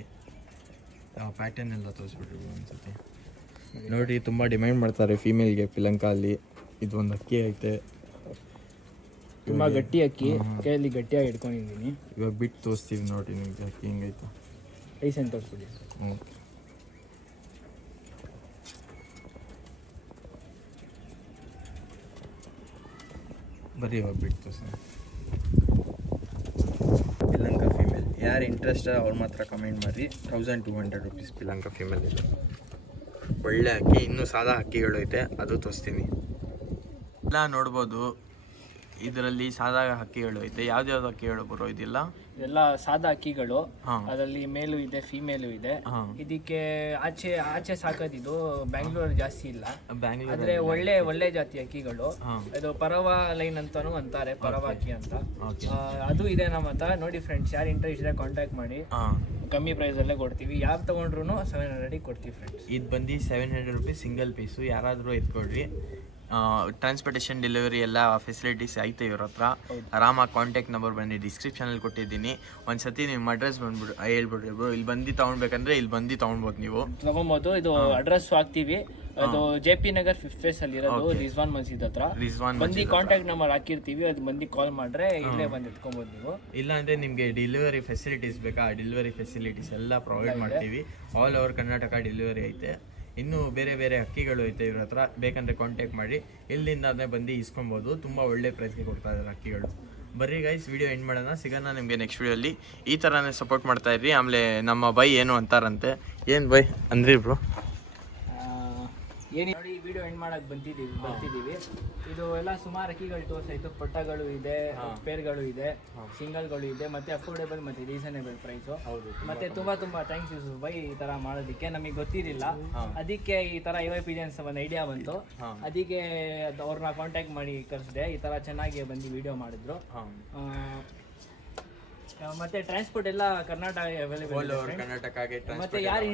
ಪ್ಯಾಟರ್ನ್ ಎಲ್ಲ ತೋರಿಸ್ಬಿಟ್ರು ಒಂದ್ಸತಿ ನೋಡಿ. ತುಂಬ ಡಿಮ್ಯಾಂಡ್ ಮಾಡ್ತಾರೆ ಫೀಮೇಲ್ಗೆ ಪಿಲಂಕ ಅಲ್ಲಿ. ಇದು ಒಂದು ಅಕ್ಕಿ ಐತೆ, ತುಂಬ ಗಟ್ಟಿ ಅಕ್ಕಿ, ಕೈಯಲ್ಲಿ ಗಟ್ಟಿಯಾಗಿ ಇಟ್ಕೊಂಡಿದ್ದೀನಿ. ಇವಾಗ ಬಿಟ್ಟು ತೋರಿಸ್ತೀವಿ ನೋಡಿ ನಿಮಗೆ ಅಕ್ಕಿ ಹಿಂಗೈತೆ. ಐಸೇನು ತೋರಿಸ್ಬಿಡಿ. ಹ್ಞೂ, ಬರೀ ಇವಾಗ ಬಿಟ್ಟು ತೋರಿಸಿ. ಪಿಲಂಕ ಫೀಮೇಲ್ ಯಾರು ಇಂಟ್ರೆಸ್ಟ್ ಅವ್ರು ಮಾತ್ರ ಕಮೆಂಟ್ ಮಾಡಿ. 1200 ರುಪೀಸ್ ಪಿಲಂಕ ಫೀಮೇಲ್ ಇದೆ. ಒಳ್ಳೆ ಅಕ್ಕಿ. ಇನ್ನೂ ಸಾದಾ ಅಕ್ಕಿಗಳು ಐತೆ, ಅದು ತೋರಿಸ್ತೀನಿ. ಎಲ್ಲ ನೋಡ್ಬೋದು, ಇದರಲ್ಲಿ ಸಾದಾ ಅಕ್ಕಿಗಳು ಐತೆ. ಯಾವ್ದು ಅಕ್ಕಿಗಳು ಬರೋ ಇದಿಲ್ಲ, ಇದೆಲ್ಲ ಸಾದಾ ಅಕ್ಕಿಗಳು. ಅದರಲ್ಲಿ ಮೇಲು ಇದೆ, ಫಿಮೇಲು ಇದೆ. ಇದಕ್ಕೆ ಆಚೆ ಸಾಕೋದಿದು ಬ್ಯಾಂಗ್ಳೂರ್ ಜಾಸ್ತಿ ಇಲ್ಲ, ಬ್ಯಾಂಗ್ಳೂರ್ ಆದ್ರೆ ಒಳ್ಳೆ ಜಾತಿ ಅಕ್ಕಿಗಳು. ಇದು ಪರವ ಲೈನ್ ಅಂತಾನು ಅಂತಾರೆ, ಪರವ ಅಕ್ಕಿ ಅಂತ. ಅದು ಇದೆ ನಮ್ಮ ಹತ್ರ. ನೋಡಿ ಫ್ರೆಂಡ್ಸ್, ಯಾರು ಇಂಟ್ರೆಸ್ಟ್ ಇದೆ ಕಾಂಟ್ಯಾಕ್ಟ್ ಮಾಡಿ, ಕಮ್ಮಿ ಪ್ರೈಸ್ ಅಲ್ಲೇ ಕೊಡ್ತೀವಿ. ಯಾರು ತಗೊಂಡ್ರು 700 ಕೊಡ್ತೀವಿ ಫ್ರೆಂಡ್ಸ್. ಇದು ಬಂದು 700 ರುಪೀಸ್ ಸಿಂಗಲ್ ಪೀಸು. ಯಾರಾದರೂ ಎತ್ಕೊಡ್ರಿ. ಟ್ರಾನ್ಸ್ಪೋರ್ಟೇಷನ್ ಡೆಲಿವರಿ ಎಲ್ಲ ಫೆಸಿಲಿಟೀಸ್ ಐತೆ ಇವ್ರ ಹತ್ರ. ಆರಾಮಾಗಿ ಕಾಂಟ್ಯಾಕ್ಟ್ ನಂಬರ್ ಬಂದು ಡಿಸ್ಕ್ರಿಪ್ಷನಲ್ಲಿ ಕೊಟ್ಟಿದ್ದೀನಿ. ಒಂದ್ಸತಿ ನಿಮ್ಮ ಅಡ್ರೆಸ್ ಬಂದ್ಬಿಟ್ಟು ಹೇಳ್ಬಿಡ್ರಿ ಬ್ರೋ. ಇಲ್ಲಿ ಬಂದು ತೊಗೊಳ್ಬೇಕಂದ್ರೆ ಇಲ್ಲಿ ಬಂದು ತೊಗೊಳ್ಬೋದು, ನೀವು ತೊಗೊಬೋದು. ಇದು ಅಡ್ರೆಸ್ ಹಾಕ್ತೀವಿ. ಅದು JP ನಗರ್ 5th ಫೇಸ್ ಅಲ್ಲಿ ಇರೋದು, ರಿಜ್ವಾನ್ ಮಸೀದ್ ಹತ್ರ. ಬಂದು ಕಾಂಟ್ಯಾಕ್ಟ್ ನಂಬರ್ ಹಾಕಿರ್ತೀವಿ, ಅದು ಬಂದು ಕಾಲ್ ಮಾಡ್ರೆ ಇಲ್ಲೇ ಬಂದು ಎತ್ಕೊಬೋದು ನೀವು. ಇಲ್ಲ ಅಂದ್ರೆ ನಿಮಗೆ ಡೆಲಿವರಿ ಫೆಸಿಲಿಟೀಸ್ ಬೇಕಾ, ಡೆಲಿವರಿ ಫೆಸಿಲಿಟೀಸ್ ಎಲ್ಲ ಪ್ರೊವೈಡ್ ಮಾಡ್ತೀವಿ. ಆಲ್ ಓವರ್ ಕರ್ನಾಟಕ ಡೆಲಿವರಿ ಐತೆ. ಇನ್ನೂ ಬೇರೆ ಬೇರೆ ಅಕ್ಕಿಗಳು ಐತೆ ಇವ್ರ ಹತ್ರ. ಬೇಕಂದರೆ ಕಾಂಟ್ಯಾಕ್ಟ್ ಮಾಡಿ, ಇಲ್ಲಿಂದಾನೇ ಬಂದು ಇಸ್ಕೊಬೋದು. ತುಂಬ ಒಳ್ಳೆ ಪ್ರೈಸ್ಗೆ ಕೊಡ್ತಾ ಇದ್ದಾರೆ ಅಕ್ಕಿಗಳು. ಬರ್ರಿ ಗೈಸ್, ವಿಡಿಯೋ ಎಂಡ್ ಮಾಡೋಣ. ಸಿಗೋಣ ನಿಮಗೆ ನೆಕ್ಸ್ಟ್ ವಿಡಿಯೋಲ್ಲಿ. ಈ ಥರನೇ ಸಪೋರ್ಟ್ ಮಾಡ್ತಾ ಇರ್ರಿ. ಆಮೇಲೆ ನಮ್ಮ ಬೈ ಏನು ಅಂತಾರಂತೆ. ಏನು ಬೈ ಅಂದ್ರಿ ಬ್ರೋ? ಏನು ನೋಡಿ, ವಿಡಿಯೋ ಎಂಡ್ ಮಾಡಕ್ಕೆ ಬರ್ತಿದ್ದೀವಿ. ಇದು ಎಲ್ಲ ಸುಮಾರು ಅಕ್ಕಿಗಳು ತೋರಿಸಾಯ್ತು. ಪಟ್ಟಗಳು ಇದೆ, ಪೇರ್ಗಳು ಇದೆ, ಸಿಂಗಲ್ಗಳು ಇದೆ, ಮತ್ತೆ ಅಫೋರ್ಡೇಬಲ್ ಮತ್ತೆ ರೀಸನೇಬಲ್ ಪ್ರೈಸು. ಹೌದು. ಮತ್ತೆ ತುಂಬಾ ಥ್ಯಾಂಕ್ಸ್ ಯೂಸುಫ್ ಬೈ ಈ ತರ ಮಾಡೋದಕ್ಕೆ. ನಮಗೆ ಗೊತ್ತಿರಲಿಲ್ಲ, ಅದಕ್ಕೆ ಈ ತರ EYP ಏಜೆನ್ಸ್ ಒಂದು ಐಡಿಯಾ ಬಂತು. ಅದಕ್ಕೆ ಅವ್ರನ್ನ ಕಾಂಟ್ಯಾಕ್ಟ್ ಮಾಡಿ ಕರೆಸಿದೆ. ಈ ತರ ಚೆನ್ನಾಗಿ ಬಂದು ವಿಡಿಯೋ ಮಾಡಿದ್ರು. ಮತ್ತೆ ಟ್ರಾನ್ಸ್ಪೋರ್ಟ್ ಎಲ್ಲ ಕರ್ನಾಟಕ ಅವೈಲೇಬಲ್. ಮತ್ತೆ ಯಾರು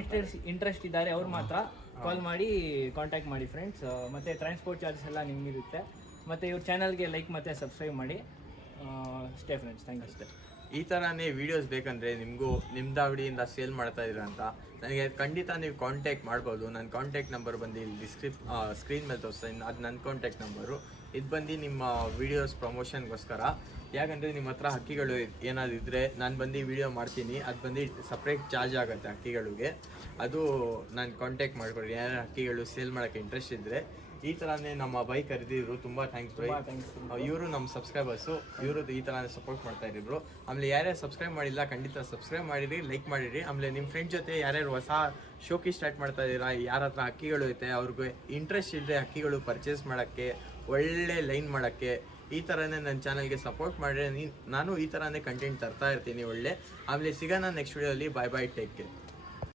ಇಂಟ್ರೆಸ್ಟ್ ಇದ್ದಾರೆ ಅವ್ರು ಮಾತ್ರ ಕಾಲ್ ಮಾಡಿ ಕಾಂಟ್ಯಾಕ್ಟ್ ಮಾಡಿ ಫ್ರೆಂಡ್ಸ್. ಮತ್ತೆ ಟ್ರಾನ್ಸ್ಪೋರ್ಟ್ ಚಾರ್ಜಸ್ ಎಲ್ಲ ನಿಮಗಿರುತ್ತೆ. ಮತ್ತೆ ಇವ್ರ ಚಾನಲ್ಗೆ ಲೈಕ್ ಮತ್ತೆ ಸಬ್ಸ್ಕ್ರೈಬ್ ಮಾಡಿ. ಅಷ್ಟೇ ಫ್ರೆಂಡ್ಸ್, ಥ್ಯಾಂಕ್ ಯು. ಅಷ್ಟೇ. ಈ ಥರನೇ ವೀಡಿಯೋಸ್ ಬೇಕಂದರೆ ನಿಮಗೂ ನಿಮ್ದು ಅಂಗಡಿಯಿಂದ ಸೇಲ್ ಮಾಡ್ತಾ ಇದ್ದೀರ ಅಂತ ನನಗೆ ಖಂಡಿತ ನೀವು ಕಾಂಟ್ಯಾಕ್ಟ್ ಮಾಡ್ಬೋದು. ನನ್ನ ಕಾಂಟ್ಯಾಕ್ಟ್ ನಂಬರ್ ಬಂದು ಇಲ್ಲಿ ಸ್ಕ್ರೀನ್ ಮೇಲೆ ತೋರಿಸ್ತೀನಿ. ಅದು ನನ್ನ ಕಾಂಟ್ಯಾಕ್ಟ್ ನಂಬರು. ಇದು ಬಂದು ನಿಮ್ಮ ವೀಡಿಯೋಸ್ ಪ್ರಮೋಷನ್ಗೋಸ್ಕರ. ಯಾಕಂದರೆ ನಿಮ್ಮ ಹತ್ರ ಹಕ್ಕಿಗಳು ಏನಾದ್ರು ಇದ್ದರೆ ನಾನು ಬಂದು ವೀಡಿಯೋ ಮಾಡ್ತೀನಿ. ಅದು ಬಂದು ಸಪ್ರೇಟ್ ಚಾರ್ಜ್ ಆಗುತ್ತೆ ಹಕ್ಕಿಗಳಿಗೆ. ಅದು ನಾನು ಕಾಂಟ್ಯಾಕ್ಟ್ ಮಾಡ್ಕೊಡಿ. ಯಾರು ಹಕ್ಕಿಗಳು ಸೇಲ್ ಮಾಡೋಕ್ಕೆ ಇಂಟ್ರೆಸ್ಟ್ ಇದ್ದರೆ. ಈ ಥರನೇ ನಮ್ಮ ಬೈ ಕರೆದಿದ್ರು. ತುಂಬ ಥ್ಯಾಂಕ್ಸ್ ಬೈ. ಇವರು ನಮ್ಮ ಸಬ್ಸ್ಕ್ರೈಬರ್ಸು. ಇವರು ಈ ಥರನೇ ಸಪೋರ್ಟ್ ಮಾಡ್ತಾ ಇದ್ರು. ಆಮೇಲೆ ಯಾರ್ಯಾರು ಸಬ್ಸ್ಕ್ರೈಬ್ ಮಾಡಿಲ್ಲ ಖಂಡಿತ ಸಬ್ಸ್ಕ್ರೈಬ್ ಮಾಡಿರಿ, ಲೈಕ್ ಮಾಡಿರಿ. ಆಮೇಲೆ ನಿಮ್ಮ ಫ್ರೆಂಡ್ ಜೊತೆ ಯಾರ್ಯಾರು ಹೊಸ ಶೋಕಿ ಸ್ಟಾರ್ಟ್ ಮಾಡ್ತಾ ಇದ್ದೀರಾ, ಯಾರ ಹತ್ರ ಹಕ್ಕಿಗಳು ಐತೆ, ಅವ್ರಿಗೆ ಇಂಟ್ರೆಸ್ಟ್ ಇದ್ದರೆ ಹಕ್ಕಿಗಳು ಪರ್ಚೇಸ್ ಮಾಡೋಕ್ಕೆ, ಒಳ್ಳೆ ಲೈನ್ ಮಾಡೋಕ್ಕೆ, ಈ ಥರನೇ ನನ್ನ ಚಾನಲ್ಗೆ ಸಪೋರ್ಟ್ ಮಾಡಿದ್ರೆ ನಾನು ಈ ಥರನೇ ಕಂಟೆಂಟ್ ತರ್ತಾ ಇರ್ತೀನಿ ಒಳ್ಳೆ. ಆಮೇಲೆ ಸಿಗೋಣ ನೆಕ್ಸ್ಟ್ ವಿಡಿಯೋಲಿ. ಬಾಯ್ ಬಾಯ್, ಟೇಕ್ ಕೇರ್.